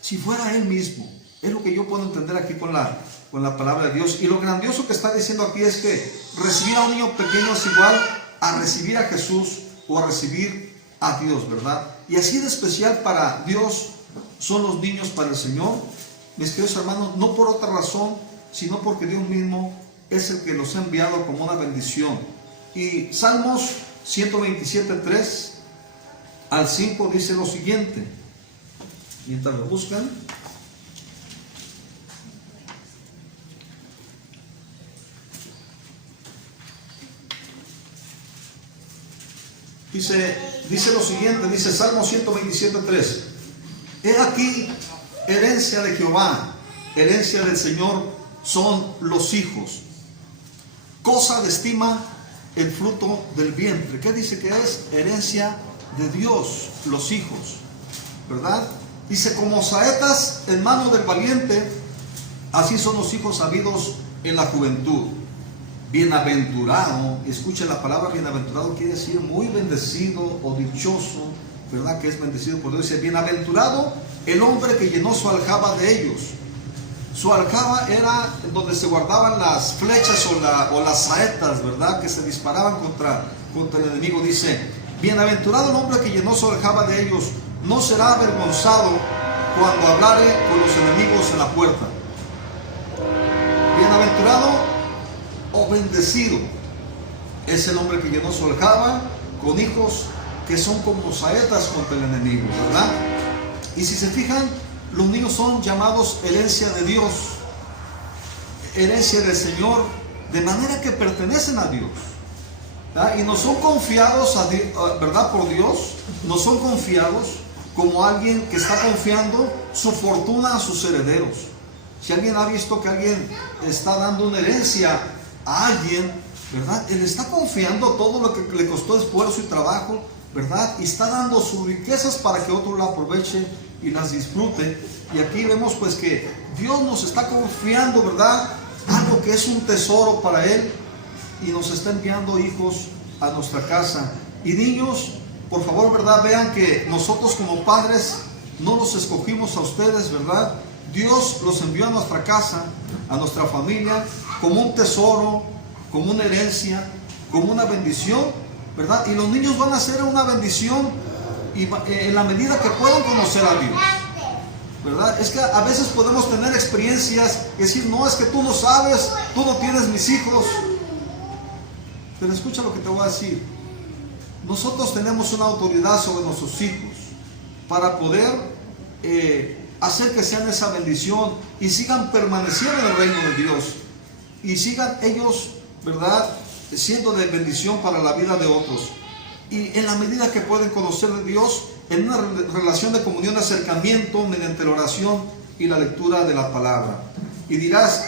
si fuera Él mismo. Es lo que yo puedo entender aquí con la palabra de Dios. Y lo grandioso que está diciendo aquí es que recibir a un niño pequeño es igual a recibir a Jesús o a recibir a Dios, ¿verdad? Y así de especial para Dios son los niños para el Señor, mis queridos hermanos, no por otra razón, sino porque Dios mismo es el que los ha enviado como una bendición. Y Salmos 127:3 al 5 dice lo siguiente, mientras lo buscan. Dice lo siguiente, dice Salmo 127:3. He aquí, herencia de Jehová, herencia del Señor son los hijos. Cosa de estima el fruto del vientre. ¿Qué dice que es? Herencia de Dios, los hijos, ¿verdad? Dice, como saetas en mano del valiente, así son los hijos sabidos en la juventud. Bienaventurado, escuchen la palabra bienaventurado, quiere decir muy bendecido o dichoso, ¿verdad? Que es bendecido por Dios. Dice, bienaventurado el hombre que llenó su aljaba de ellos. Su aljaba era donde se guardaban las flechas o las saetas, ¿verdad? Que se disparaban contra el enemigo. Dice, bienaventurado el hombre que llenó su aljaba de ellos, no será avergonzado cuando hablare con los enemigos en la puerta. Bienaventurado o bendecido Es el hombre que llenó su aljaba con hijos que son como saetas contra el enemigo, ¿verdad? Y si se fijan, los niños son llamados herencia de Dios, herencia del Señor, de manera que pertenecen a Dios, ¿verdad? Y no son confiados, ¿verdad? Por Dios, no son confiados como alguien que está confiando su fortuna a sus herederos. Si alguien ha visto que alguien está dando una herencia a alguien, ¿verdad? Él está confiando todo lo que le costó esfuerzo y trabajo, ¿verdad? Y está dando sus riquezas para que otro la aproveche y las disfrute. Y aquí vemos pues que Dios nos está confiando, ¿verdad? Algo que es un tesoro para Él, y nos está enviando hijos a nuestra casa. Y niños, por favor, ¿verdad? Vean que nosotros como padres no los escogimos a ustedes, ¿verdad? Dios los envió a nuestra casa, a nuestra familia, como un tesoro, como una herencia, como una bendición, ¿verdad? Y los niños van a ser una bendición y en la medida que puedan conocer a Dios, ¿verdad? Es que a veces podemos tener experiencias y decir, no, es que tú no sabes, tú no tienes mis hijos. Pero escucha lo que te voy a decir. Nosotros tenemos una autoridad sobre nuestros hijos para poder hacer que sean esa bendición y sigan permaneciendo en el reino de Dios y sigan ellos, ¿verdad?, siendo de bendición para la vida de otros. Y en la medida que pueden conocer de Dios, en una relación de comunión, de acercamiento mediante la oración y la lectura de la palabra. Y dirás,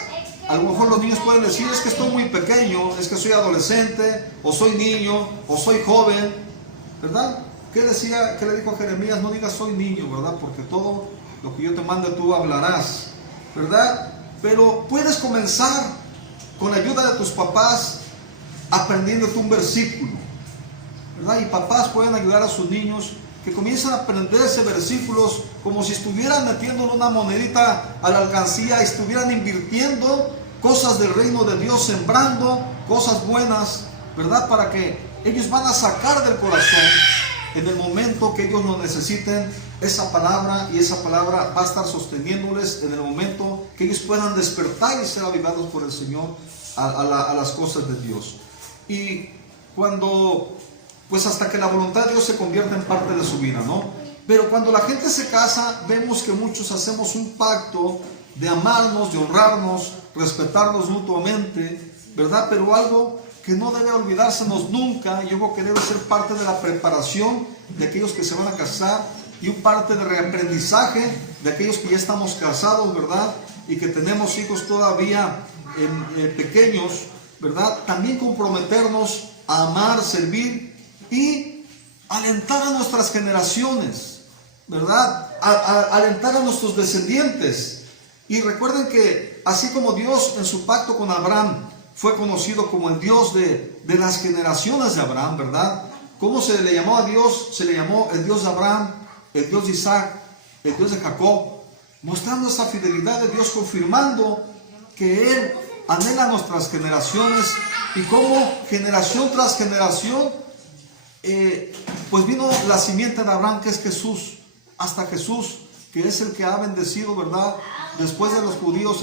a lo mejor los niños pueden decir, es que estoy muy pequeño, es que soy adolescente, o soy niño, o soy joven, ¿verdad? ¿Qué le dijo a Jeremías? No digas soy niño, ¿verdad? Porque todo lo que yo te mande tú hablarás, ¿verdad? Pero puedes comenzar con la ayuda de tus papás aprendiéndote un versículo, ¿verdad? Y papás pueden ayudar a sus niños que comiencen a aprenderse versículos como si estuvieran metiéndole una monedita a la alcancía, estuvieran invirtiendo cosas del reino de Dios, sembrando cosas buenas, ¿verdad? Para que ellos van a sacar del corazón en el momento que ellos lo necesiten esa palabra, y esa palabra va a estar sosteniéndoles en el momento que ellos puedan despertar y ser avivados por el Señor a las cosas de Dios. Y cuando, pues hasta que la voluntad de Dios se convierta en parte de su vida, ¿no? Pero cuando la gente se casa, vemos que muchos hacemos un pacto de amarnos, de honrarnos, respetarnos mutuamente, ¿verdad? Pero algo que no debe olvidársenos nunca, yo creo que debe ser parte de la preparación de aquellos que se van a casar y un parte de reaprendizaje de aquellos que ya estamos casados, ¿verdad? Y que tenemos hijos todavía pequeños, ¿verdad? También comprometernos a amar, servir y alentar a nuestras generaciones, ¿verdad? Alentar a nuestros descendientes. Y recuerden que así como Dios en su pacto con Abraham fue conocido como el Dios de las generaciones de Abraham, ¿verdad? ¿Cómo se le llamó a Dios? Se le llamó el Dios de Abraham, el Dios de Isaac, el Dios de Jacob, mostrando esa fidelidad de Dios, confirmando que Él anhela a nuestras generaciones, y como generación tras generación, pues vino la simiente de Abraham, que es Jesús, hasta Jesús, que es el que ha bendecido, ¿verdad? Después de los judíos,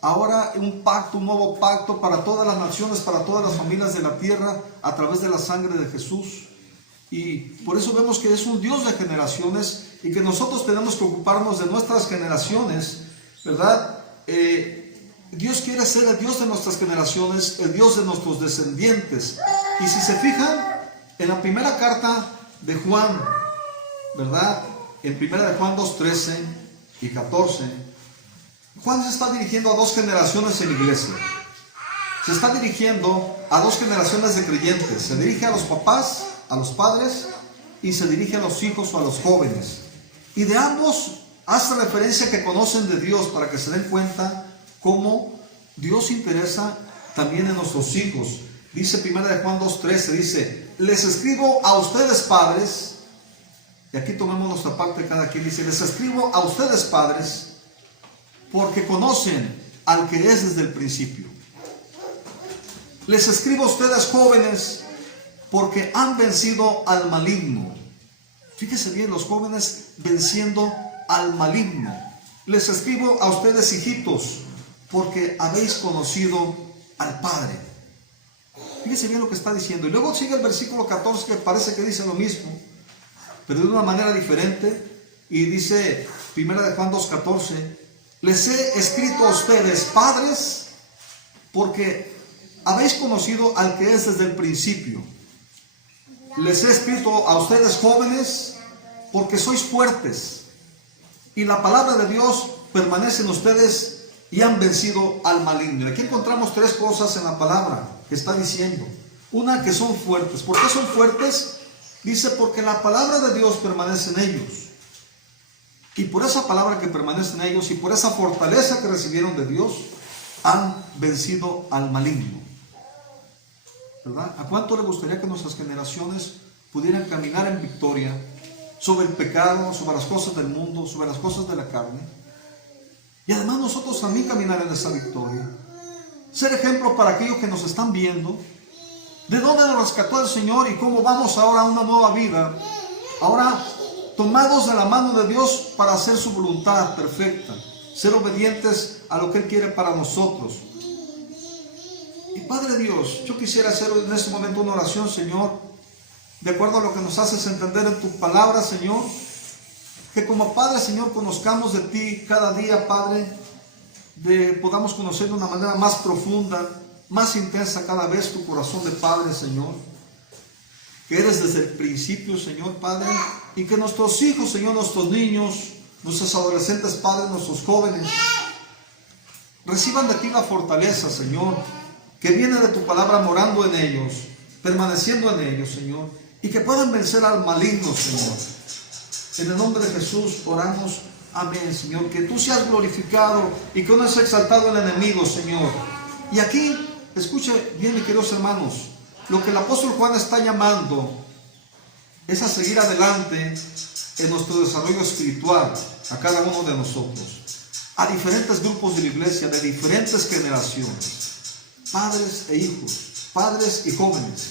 ahora un pacto, un nuevo pacto para todas las naciones, para todas las familias de la tierra, a través de la sangre de Jesús. Y por eso vemos que es un Dios de generaciones y que nosotros tenemos que ocuparnos de nuestras generaciones, ¿verdad? Dios quiere ser el Dios de nuestras generaciones, el Dios de nuestros descendientes. Y si se fijan, en la primera carta de Juan, ¿verdad? En primera de Juan 2:13 y 14, Juan se está dirigiendo a dos generaciones en la iglesia. Se está dirigiendo a dos generaciones de creyentes. Se dirige a los papás, a los padres, y se dirige a los hijos o a los jóvenes. Y de ambos hace referencia que conocen de Dios, para que se den cuenta cómo Dios interesa también en nuestros hijos. Dice 1 de Juan 2:13, dice, les escribo a ustedes padres, y aquí tomemos nuestra parte cada quien, dice, les escribo a ustedes padres, porque conocen al que es desde el principio. Les escribo a ustedes jóvenes, porque han vencido al maligno. Fíjese bien, los jóvenes venciendo al maligno. Les escribo a ustedes hijitos, porque habéis conocido al Padre. Fíjese bien lo que está diciendo. Y luego sigue el versículo 14 que parece que dice lo mismo, pero de una manera diferente. Y dice, 1 de Juan 2:14, les he escrito a ustedes, padres, porque habéis conocido al que es desde el principio. Les he escrito a ustedes, jóvenes, porque sois fuertes, y la palabra de Dios permanece en ustedes y han vencido al maligno. Y aquí encontramos tres cosas en la palabra que está diciendo. Una, que son fuertes. ¿Por qué son fuertes? Dice, porque la palabra de Dios permanece en ellos. Y por esa palabra que permanece en ellos y por esa fortaleza que recibieron de Dios, han vencido al maligno. ¿Verdad? ¿A cuánto le gustaría que nuestras generaciones pudieran caminar en victoria sobre el pecado, sobre las cosas del mundo, sobre las cosas de la carne? Y además nosotros también caminar en esa victoria. Ser ejemplo para aquellos que nos están viendo. ¿De dónde nos rescató el Señor y cómo vamos ahora a una nueva vida? Ahora, tomados de la mano de Dios para hacer su voluntad perfecta, ser obedientes a lo que Él quiere para nosotros. Y Padre Dios, yo quisiera hacer en este momento una oración, Señor, de acuerdo a lo que nos haces entender en tu palabra, Señor, que como Padre, Señor, conozcamos de ti cada día, Padre, podamos conocer de una manera más profunda, más intensa cada vez tu corazón de Padre, Señor, que eres desde el principio, Señor, Padre, y que nuestros hijos, Señor, nuestros niños, nuestros adolescentes, Padre, nuestros jóvenes, reciban de ti la fortaleza, Señor, que viene de tu palabra morando en ellos, permaneciendo en ellos, Señor, y que puedan vencer al maligno, Señor. En el nombre de Jesús oramos, amén, Señor, que tú seas glorificado y que no seas exaltado el enemigo, Señor. Y aquí, escuche bien, mis queridos hermanos, lo que el apóstol Juan está llamando es a seguir adelante en nuestro desarrollo espiritual a cada uno de nosotros, a diferentes grupos de la iglesia, de diferentes generaciones, padres e hijos, padres y jóvenes,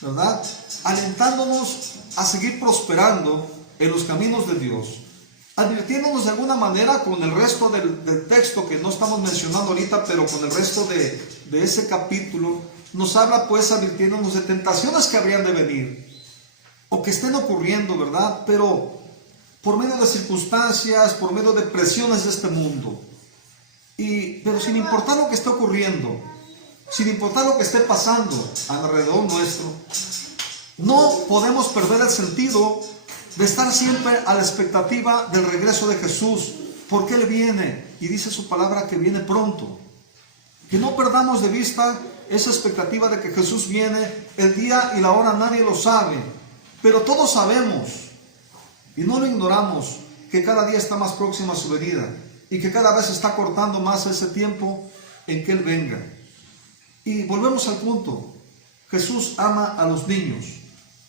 ¿verdad? Alentándonos a seguir prosperando en los caminos de Dios, advirtiéndonos de alguna manera con el resto del texto que no estamos mencionando ahorita, pero con el resto de ese capítulo, nos habla pues advirtiéndonos de tentaciones que habrían de venir, o que estén ocurriendo, ¿verdad? Pero por medio de circunstancias, por medio de presiones de este mundo, pero sin importar lo que esté ocurriendo, sin importar lo que esté pasando alrededor nuestro, no podemos perder el sentido de estar siempre a la expectativa del regreso de Jesús, porque Él viene, y dice su palabra que viene pronto. Que no perdamos de vista esa expectativa de que Jesús viene. El día y la hora nadie lo sabe, pero todos sabemos, y no lo ignoramos, que cada día está más próxima a su venida, y que cada vez está cortando más ese tiempo en que Él venga. Y volvemos al punto, Jesús ama a los niños.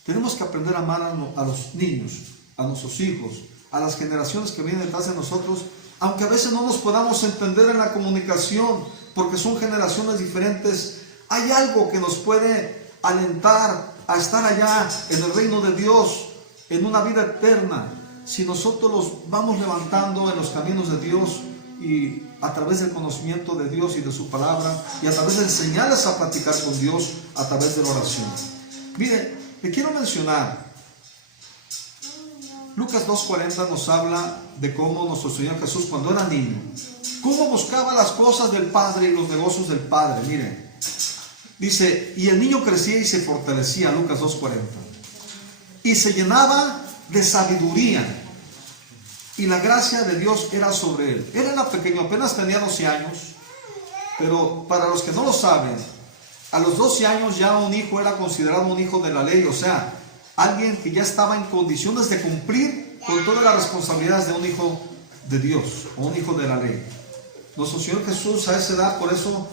Tenemos que aprender a amar a los niños, a nuestros hijos, a las generaciones que vienen detrás de nosotros, aunque a veces no nos podamos entender en la comunicación, porque son generaciones diferentes. Hay algo que nos puede alentar a estar allá en el reino de Dios, en una vida eterna, si nosotros los vamos levantando en los caminos de Dios y a través del conocimiento de Dios y de su palabra, y a través de enseñarles a practicar con Dios a través de la oración. Mire, le quiero mencionar, Lucas 2:40 nos habla de cómo nuestro Señor Jesús, cuando era niño, cómo buscaba las cosas del Padre y los negocios del Padre. Miren, dice, y el niño crecía y se fortalecía, Lucas 2:40, y se llenaba de sabiduría, y la gracia de Dios era sobre él. Él era pequeño, apenas tenía 12 años, pero para los que no lo saben, a los 12 años ya un hijo era considerado un hijo de la ley, o sea, alguien que ya estaba en condiciones de cumplir con todas las responsabilidades de un hijo de Dios, o un hijo de la ley. Nuestro Señor Jesús a esa edad, por eso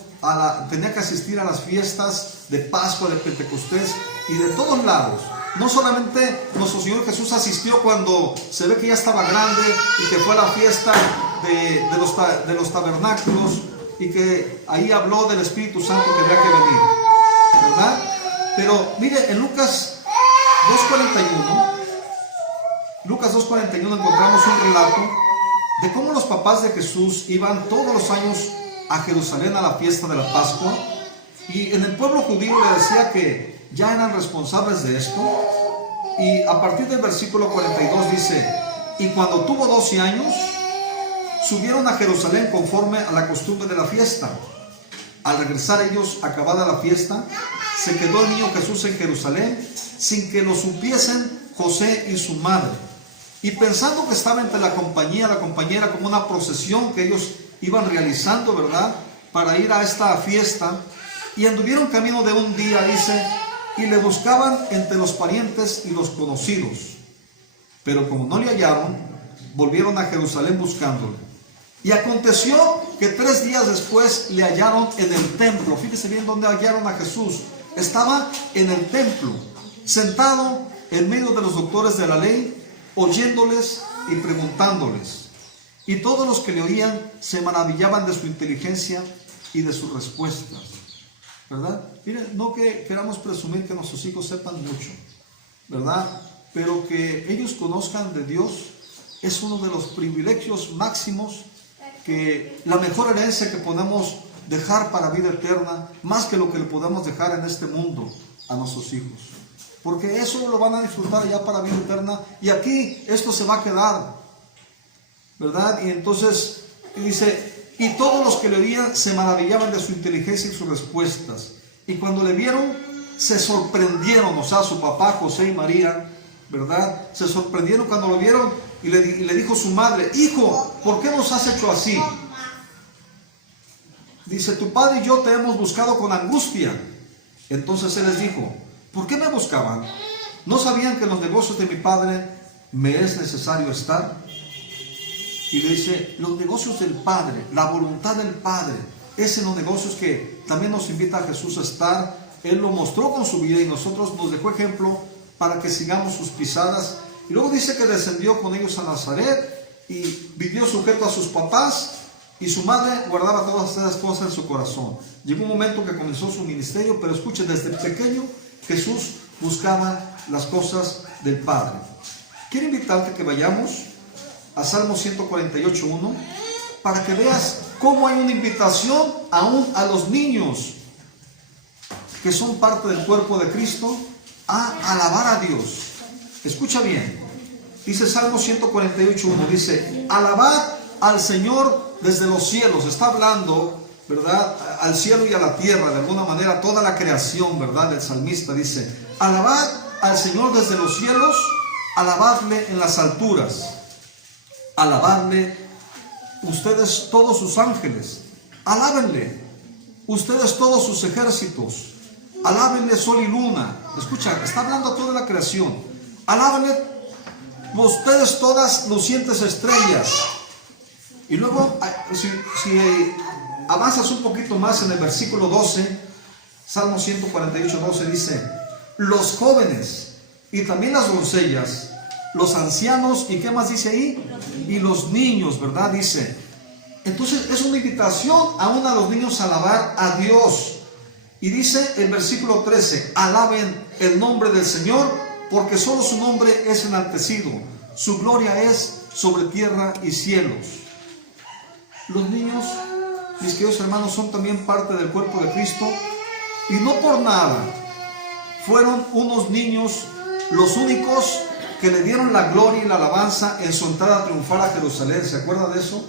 tenía que asistir a las fiestas de Pascua, de Pentecostés y de todos lados. No solamente nuestro Señor Jesús asistió cuando se ve que ya estaba grande y que fue a la fiesta de los tabernáculos y que ahí habló del Espíritu Santo que había que venir, ¿verdad? Pero mire, en Lucas 2:41 encontramos un relato de cómo los papás de Jesús iban todos los años a Jerusalén a la fiesta de la Pascua, Y en el pueblo judío le decía que ya eran responsables de esto. Y a partir del versículo 42 dice: y cuando tuvo 12 años, subieron a Jerusalén conforme a la costumbre de la fiesta. Al regresar ellos, acabada la fiesta, se quedó el niño Jesús en Jerusalén, sin que lo supiesen José y su madre. Y pensando que estaba entre la compañía era como una procesión que ellos iban realizando, ¿verdad?, para ir a esta fiesta. Y anduvieron camino de un día, dice, y le buscaban entre los parientes y los conocidos. Pero como no le hallaron, volvieron a Jerusalén buscándole. Y aconteció que 3 días después le hallaron en el templo. Fíjese bien dónde hallaron a Jesús. Estaba en el templo, sentado en medio de los doctores de la ley, oyéndoles y preguntándoles. Y todos los que le oían se maravillaban de su inteligencia y de sus respuestas. ¿Verdad? Miren, no que queramos presumir que nuestros hijos sepan mucho, ¿verdad? Pero que ellos conozcan de Dios es uno de los privilegios máximos, que la mejor herencia que podemos dejar para vida eterna, más que lo que le podemos dejar en este mundo a nuestros hijos. Porque eso lo van a disfrutar ya para vida eterna, y aquí esto se va a quedar, ¿verdad? Y entonces dice: y todos los que le oían se maravillaban de su inteligencia y sus respuestas. Y cuando le vieron, se sorprendieron, o sea, su papá, José y María, ¿verdad? Se sorprendieron cuando lo vieron, y le dijo su madre: hijo, ¿por qué nos has hecho así? Dice: tu padre y yo te hemos buscado con angustia. Entonces él les dijo: ¿por qué me buscaban? ¿No sabían que en los negocios de mi padre me es necesario estar? Y le dice: los negocios del Padre, la voluntad del Padre, es en los negocios que también nos invita a Jesús a estar. Él lo mostró con su vida y nosotros nos dejó ejemplo para que sigamos sus pisadas. Y luego dice que descendió con ellos a Nazaret y vivió sujeto a sus papás, y su madre guardaba todas esas cosas en su corazón. Llegó un momento que comenzó su ministerio, pero escuche, desde pequeño Jesús buscaba las cosas del Padre. Quiero invitarte a que vayamos a Salmo 148:1 para que veas cómo hay una invitación aún a los niños que son parte del cuerpo de Cristo a alabar a Dios. Escucha bien, dice Salmo 148:1, dice: alabad al Señor desde los cielos. Está hablando, ¿verdad?, al cielo y a la tierra, de alguna manera toda la creación, ¿verdad? El salmista dice: alabad al Señor desde los cielos, alabadle en las alturas. Alabadle ustedes todos sus ángeles, alábenle ustedes todos sus ejércitos, alábenle sol y luna. Escucha, está hablando a toda la creación. Alábenle ustedes todas lucientes estrellas. Y luego, si avanzas un poquito más en el versículo 12, Salmo 148:12 dice: los jóvenes y también las doncellas, los ancianos, ¿y qué más dice ahí? Y los niños, ¿verdad? Dice. Entonces es una invitación aún a los niños a alabar a Dios. Y dice el versículo 13: alaben el nombre del Señor, porque solo su nombre es enaltecido, su gloria es sobre tierra y cielos. Los niños, mis queridos hermanos, son también parte del cuerpo de Cristo, y no por nada fueron unos niños los únicos que le dieron la gloria y la alabanza en su entrada triunfal a Jerusalén. ¿Se acuerda de eso?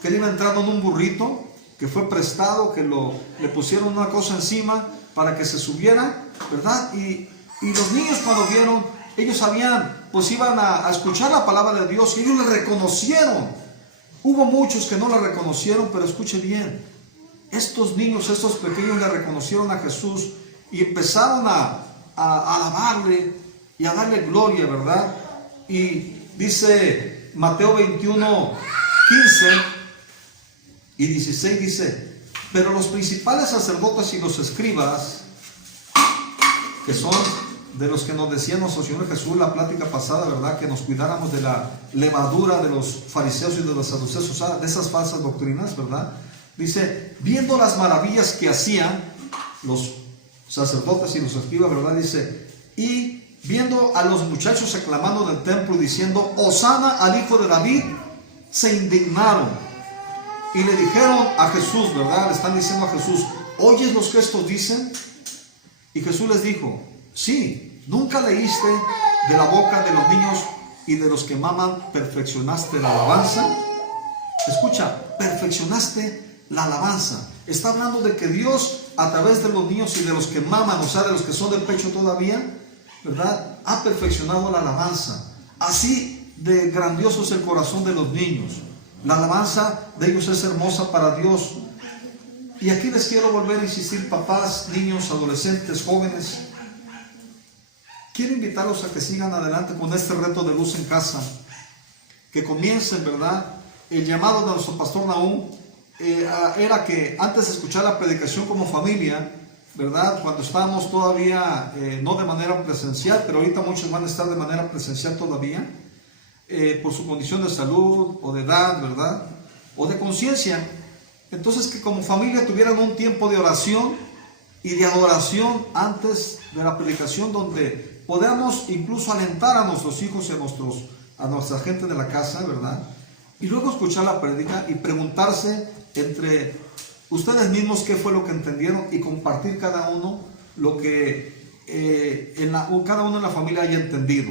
Que él iba entrando en un burrito que fue prestado, que le pusieron una cosa encima para que se subiera, ¿verdad? Y los niños, cuando vieron, ellos sabían, pues iban a escuchar la palabra de Dios, y ellos le reconocieron. Hubo muchos que no le reconocieron, pero escuche bien, estos niños, estos pequeños, le reconocieron a Jesús y empezaron a alabarle y a darle gloria, ¿verdad? Y dice Mateo 21:15 y 16, dice: pero los principales sacerdotes y los escribas, que son de los que nos decía nuestro Señor Jesús la plática pasada, ¿verdad?, que nos cuidáramos de la levadura de los fariseos y de los saduceos, o sea, de esas falsas doctrinas, ¿verdad? Dice: viendo las maravillas que hacían los sacerdotes y los escribas, ¿verdad? Dice: y viendo a los muchachos aclamando del templo y diciendo: Hosana al hijo de David, se indignaron y le dijeron a Jesús, ¿verdad? Le están diciendo a Jesús: ¿oyes lo que estos dicen? Y Jesús les dijo, sí, ¿nunca leíste de la boca de los niños y de los que maman perfeccionaste la alabanza? Escucha, perfeccionaste la alabanza. Está hablando de que Dios, a través de los niños y de los que maman, o sea, de los que son del pecho todavía, ¿verdad?, ha perfeccionado la alabanza. Así de grandioso es el corazón de los niños. La alabanza de ellos es hermosa para Dios. Y aquí les quiero volver a insistir, papás, niños, adolescentes, jóvenes. Quiero invitarlos a que sigan adelante con este reto de luz en casa. Que comiencen, ¿verdad? El llamado de nuestro pastor Nahum era que antes de escuchar la predicación como familia, ¿verdad?, cuando estábamos todavía, no de manera presencial, pero ahorita muchos van a estar de manera presencial todavía, por su condición de salud o de edad, ¿verdad?, o de conciencia. Entonces, que como familia tuvieran un tiempo de oración y de adoración antes de la predicación, donde podamos incluso alentar a nuestros hijos y a nuestra gente de la casa, ¿verdad?, y luego escuchar la prédica y preguntarse entre ustedes mismos qué fue lo que entendieron y compartir cada uno lo que cada uno en la familia haya entendido.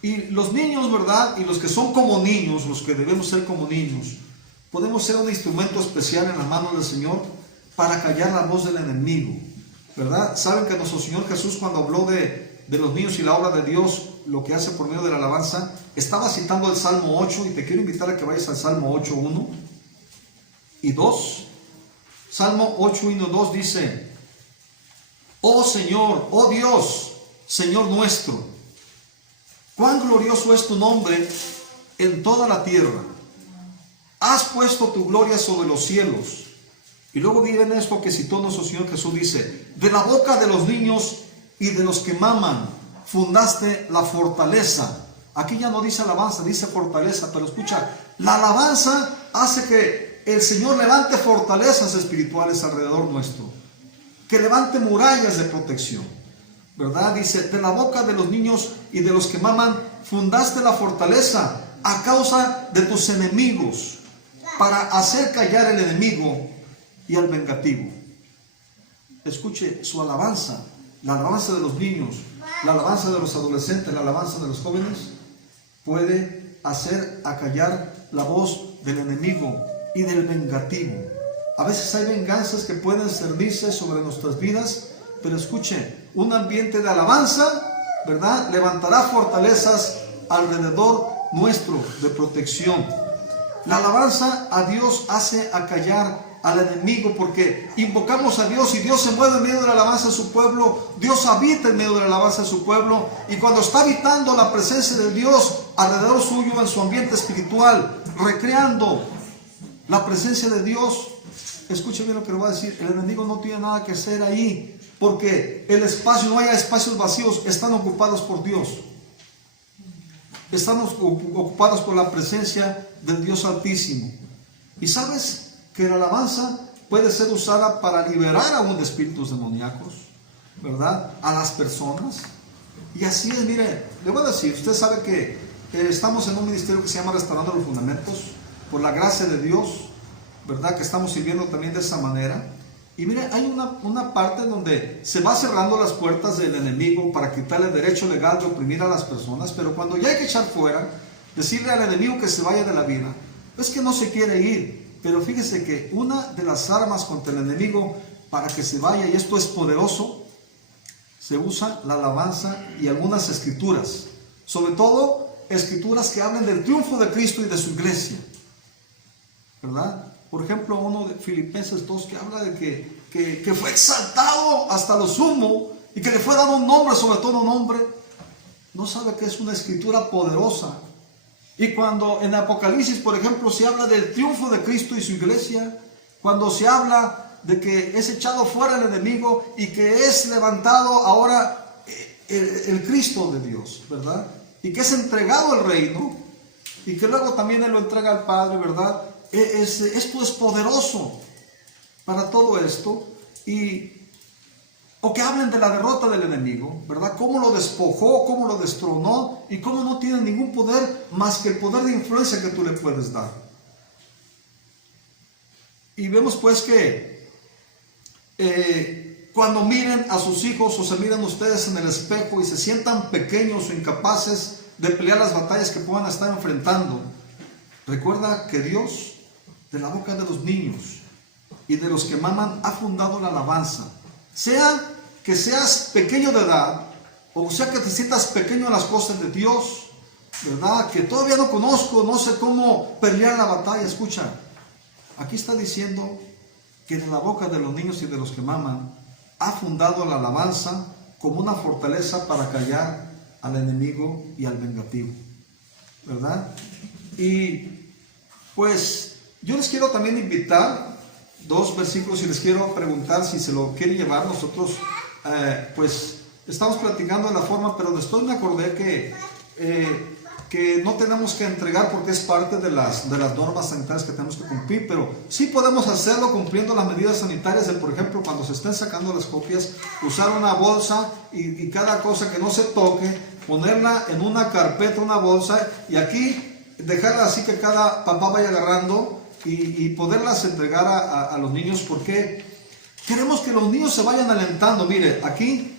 Y los niños, ¿verdad?, y los que son como niños, los que debemos ser como niños, podemos ser un instrumento especial en las manos del Señor para callar la voz del enemigo, ¿verdad? Saben que nuestro Señor Jesús, cuando habló de los niños y la obra de Dios, lo que hace por medio de la alabanza, estaba citando el Salmo 8, y te quiero invitar a que vayas al Salmo 8, 1 y 2. Salmo 8, 1 y 2 dice: oh Señor, oh Dios, Señor nuestro, cuán glorioso es tu nombre en toda la tierra. Has puesto tu gloria sobre los cielos. Y luego viene esto que citó nuestro Señor Jesús, dice: de la boca de los niños y de los que maman fundaste la fortaleza. Aquí ya no dice alabanza, dice fortaleza, pero escucha, la alabanza hace que el Señor levante fortalezas espirituales alrededor nuestro, que levante murallas de protección, ¿verdad? Dice: de la boca de los niños y de los que maman fundaste la fortaleza a causa de tus enemigos, para hacer callar el enemigo y al vengativo. Escuche, su alabanza, la alabanza de los niños, la alabanza de los adolescentes, la alabanza de los jóvenes, puede hacer acallar la voz del enemigo y del vengativo. A veces hay venganzas que pueden cernirse sobre nuestras vidas, pero escuche, un ambiente de alabanza, ¿verdad?, levantará fortalezas alrededor nuestro de protección. La alabanza a Dios hace acallar al enemigo, porque invocamos a Dios y Dios se mueve en medio de la alabanza de su pueblo. Dios habita en medio de la alabanza de su pueblo, y cuando está habitando la presencia de Dios alrededor suyo, en su ambiente espiritual, recreando la presencia de Dios, escuche bien lo que le voy a decir, el enemigo no tiene nada que hacer ahí, porque el espacio, no haya espacios vacíos, están ocupados por Dios. Estamos ocupados por la presencia del Dios Altísimo. Y sabes que la alabanza puede ser usada para liberar aún de espíritus demoníacos, ¿verdad?, a las personas. Y así es, mire, le voy a decir, usted sabe que estamos en un ministerio que se llama Restaurando los Fundamentos, por la gracia de Dios, ¿verdad?, que estamos sirviendo también de esa manera. Y mire, hay una parte donde se va cerrando las puertas del enemigo para quitarle el derecho legal de oprimir a las personas, pero cuando ya hay que echar fuera, decirle al enemigo que se vaya de la vida, es que no se quiere ir. Pero fíjese que una de las armas contra el enemigo para que se vaya, y esto es poderoso, se usa la alabanza y algunas escrituras, sobre todo escrituras que hablen del triunfo de Cristo y de su iglesia, ¿verdad? Por ejemplo, uno de Filipenses 2, que habla de que fue exaltado hasta lo sumo y que le fue dado un nombre sobre todo nombre. ¿No sabe que es una escritura poderosa? Y cuando en Apocalipsis, por ejemplo, se habla del triunfo de Cristo y su iglesia, cuando se habla de que es echado fuera el enemigo y que es levantado ahora el Cristo de Dios, ¿verdad?, y que es entregado el reino, y que luego también Él lo entrega al Padre, ¿verdad? Esto es poderoso para todo esto. O que hablen de la derrota del enemigo, ¿verdad?, cómo lo despojó, cómo lo destronó, y cómo no tiene ningún poder más que el poder de influencia que tú le puedes dar. Y vemos pues que cuando miren a sus hijos o se miren ustedes en el espejo y se sientan pequeños o incapaces de pelear las batallas que puedan estar enfrentando, recuerda que Dios, de la boca de los niños y de los que maman, ha fundado la alabanza. Sea que seas pequeño de edad, o sea que te sientas pequeño en las cosas de Dios, ¿verdad? Que todavía no conozco, no sé cómo pelear la batalla. Escucha, aquí está diciendo que de la boca de los niños y de los que maman ha fundado la alabanza como una fortaleza para callar al enemigo y al vengativo, ¿verdad? Y pues yo les quiero también invitar dos versículos y les quiero preguntar si se lo quieren llevar. Nosotros pues estamos platicando de la forma, pero después me acordé que no tenemos que entregar porque es parte de las normas sanitarias que tenemos que cumplir, pero sí podemos hacerlo cumpliendo las medidas sanitarias de, por ejemplo, cuando se estén sacando las copias, usar una bolsa y cada cosa que no se toque, ponerla en una carpeta, una bolsa, y aquí dejarla así que cada papá vaya agarrando y poderlas entregar a los niños, porque queremos que los niños se vayan alentando. Mire, aquí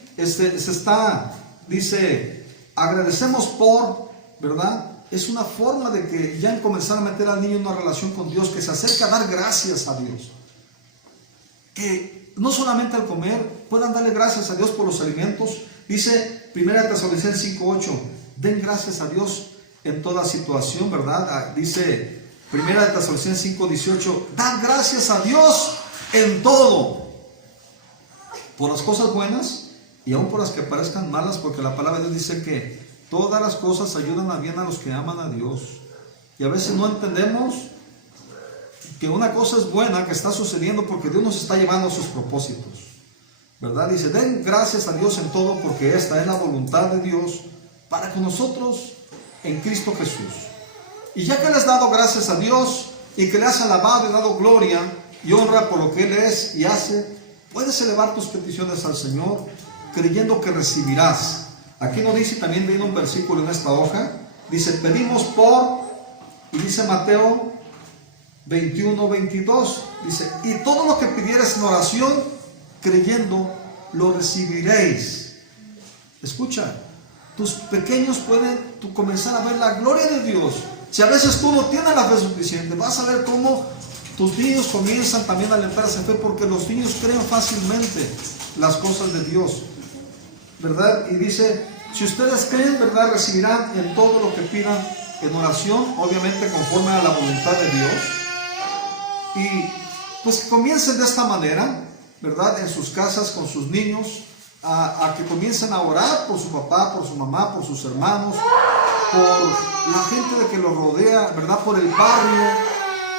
dice, agradecemos por, ¿verdad? Es una forma de que ya comenzar a meter al niño en una relación con Dios, que se acerca a dar gracias a Dios. Que no solamente al comer, puedan darle gracias a Dios por los alimentos. Dice 1 Tesalonicenses 5:8, den gracias a Dios en toda situación, ¿verdad? Dice 1 Tesalonicenses 5:18, dan gracias a Dios en todo, por las cosas buenas y aún por las que parezcan malas, porque la palabra de Dios dice que todas las cosas ayudan a bien a los que aman a Dios. Y a veces no entendemos que una cosa es buena que está sucediendo porque Dios nos está llevando a sus propósitos, ¿verdad? Dice, den gracias a Dios en todo, porque esta es la voluntad de Dios para con nosotros en Cristo Jesús. Y ya que le has dado gracias a Dios y que le has alabado y dado gloria y honra por lo que Él es y hace, puedes elevar tus peticiones al Señor creyendo que recibirás. Aquí nos dice, también viene un versículo en esta hoja, dice, pedimos por, y dice Mateo 21:22, dice, y todo lo que pidieres en oración, creyendo, lo recibiréis. Escucha, tus pequeños pueden comenzar a ver la gloria de Dios. Si a veces tú no tienes la fe suficiente, vas a ver cómo tus niños comienzan también a alentarse en fe, porque los niños creen fácilmente las cosas de Dios, ¿verdad? Y dice, si ustedes creen, ¿verdad?, recibirán en todo lo que pidan en oración, obviamente conforme a la voluntad de Dios. Y pues comiencen de esta manera, ¿verdad?, en sus casas con sus niños, a que comiencen a orar por su papá, por su mamá, por sus hermanos, por la gente de que los rodea, ¿verdad?, por el barrio.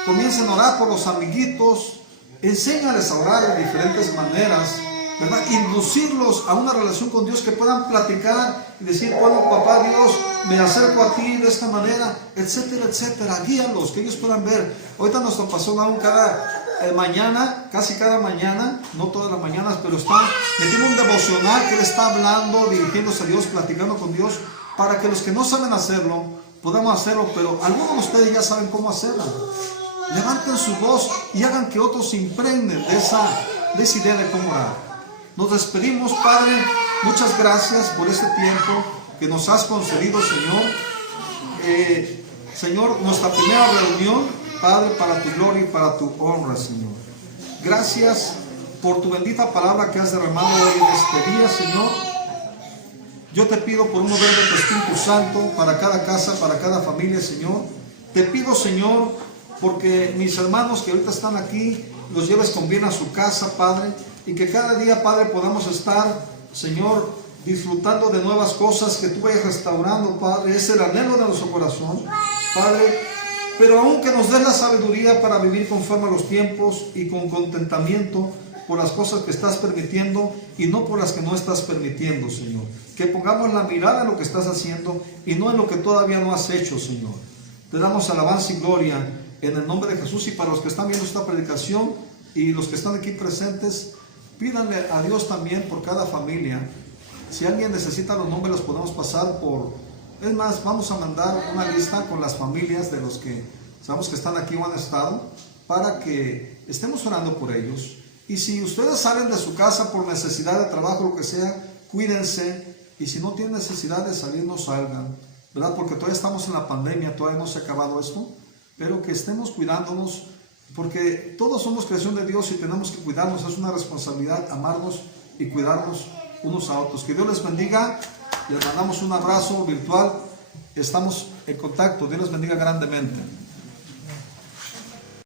Comiencen a orar por los amiguitos, enséñales a orar de diferentes maneras, ¿verdad? Inducirlos a una relación con Dios, que puedan platicar y decir, bueno, papá Dios, me acerco a ti de esta manera, etcétera, etcétera. Guíalos, que ellos puedan ver. Ahorita nuestro pastor aún cada mañana, casi cada mañana, no todas las mañanas, pero está metiendo un devocional que él está hablando, dirigiéndose a Dios, platicando con Dios, para que los que no saben hacerlo, podamos hacerlo, pero algunos de ustedes ya saben cómo hacerlo. Levanten su voz y hagan que otros se impregnen de esa idea de cómo orar. Nos despedimos, Padre. Muchas gracias por este tiempo que nos has concedido, Señor. Señor, nuestra primera reunión, Padre, para tu gloria y para tu honra, Señor. Gracias por tu bendita palabra que has derramado hoy en este día, Señor. Yo te pido por un mover de tu Espíritu Santo para cada casa, para cada familia, Señor. Te pido, Señor, porque mis hermanos que ahorita están aquí, los lleves con bien a su casa, Padre, y que cada día, Padre, podamos estar, Señor, disfrutando de nuevas cosas que tú vayas restaurando, Padre. Es el anhelo de nuestro corazón, Padre, pero aún que nos des la sabiduría para vivir conforme a los tiempos y con contentamiento por las cosas que estás permitiendo y no por las que no estás permitiendo, Señor. Que pongamos la mirada en lo que estás haciendo y no en lo que todavía no has hecho, Señor. Te damos alabanza y gloria en el nombre de Jesús. Y para los que están viendo esta predicación y los que están aquí presentes, pídanle a Dios también por cada familia. Si alguien necesita los nombres, los podemos pasar por... Es más, vamos a mandar una lista con las familias de los que sabemos que están aquí o han estado, para que estemos orando por ellos. Y si ustedes salen de su casa por necesidad de trabajo, lo que sea, cuídense. Y si no tienen necesidad de salir, no salgan, ¿verdad? Porque todavía estamos en la pandemia, todavía no se ha acabado esto. Pero que estemos cuidándonos, porque todos somos creación de Dios y tenemos que cuidarnos. Es una responsabilidad amarnos y cuidarnos unos a otros. Que Dios les bendiga. Les mandamos un abrazo virtual. Estamos en contacto. Dios les bendiga grandemente.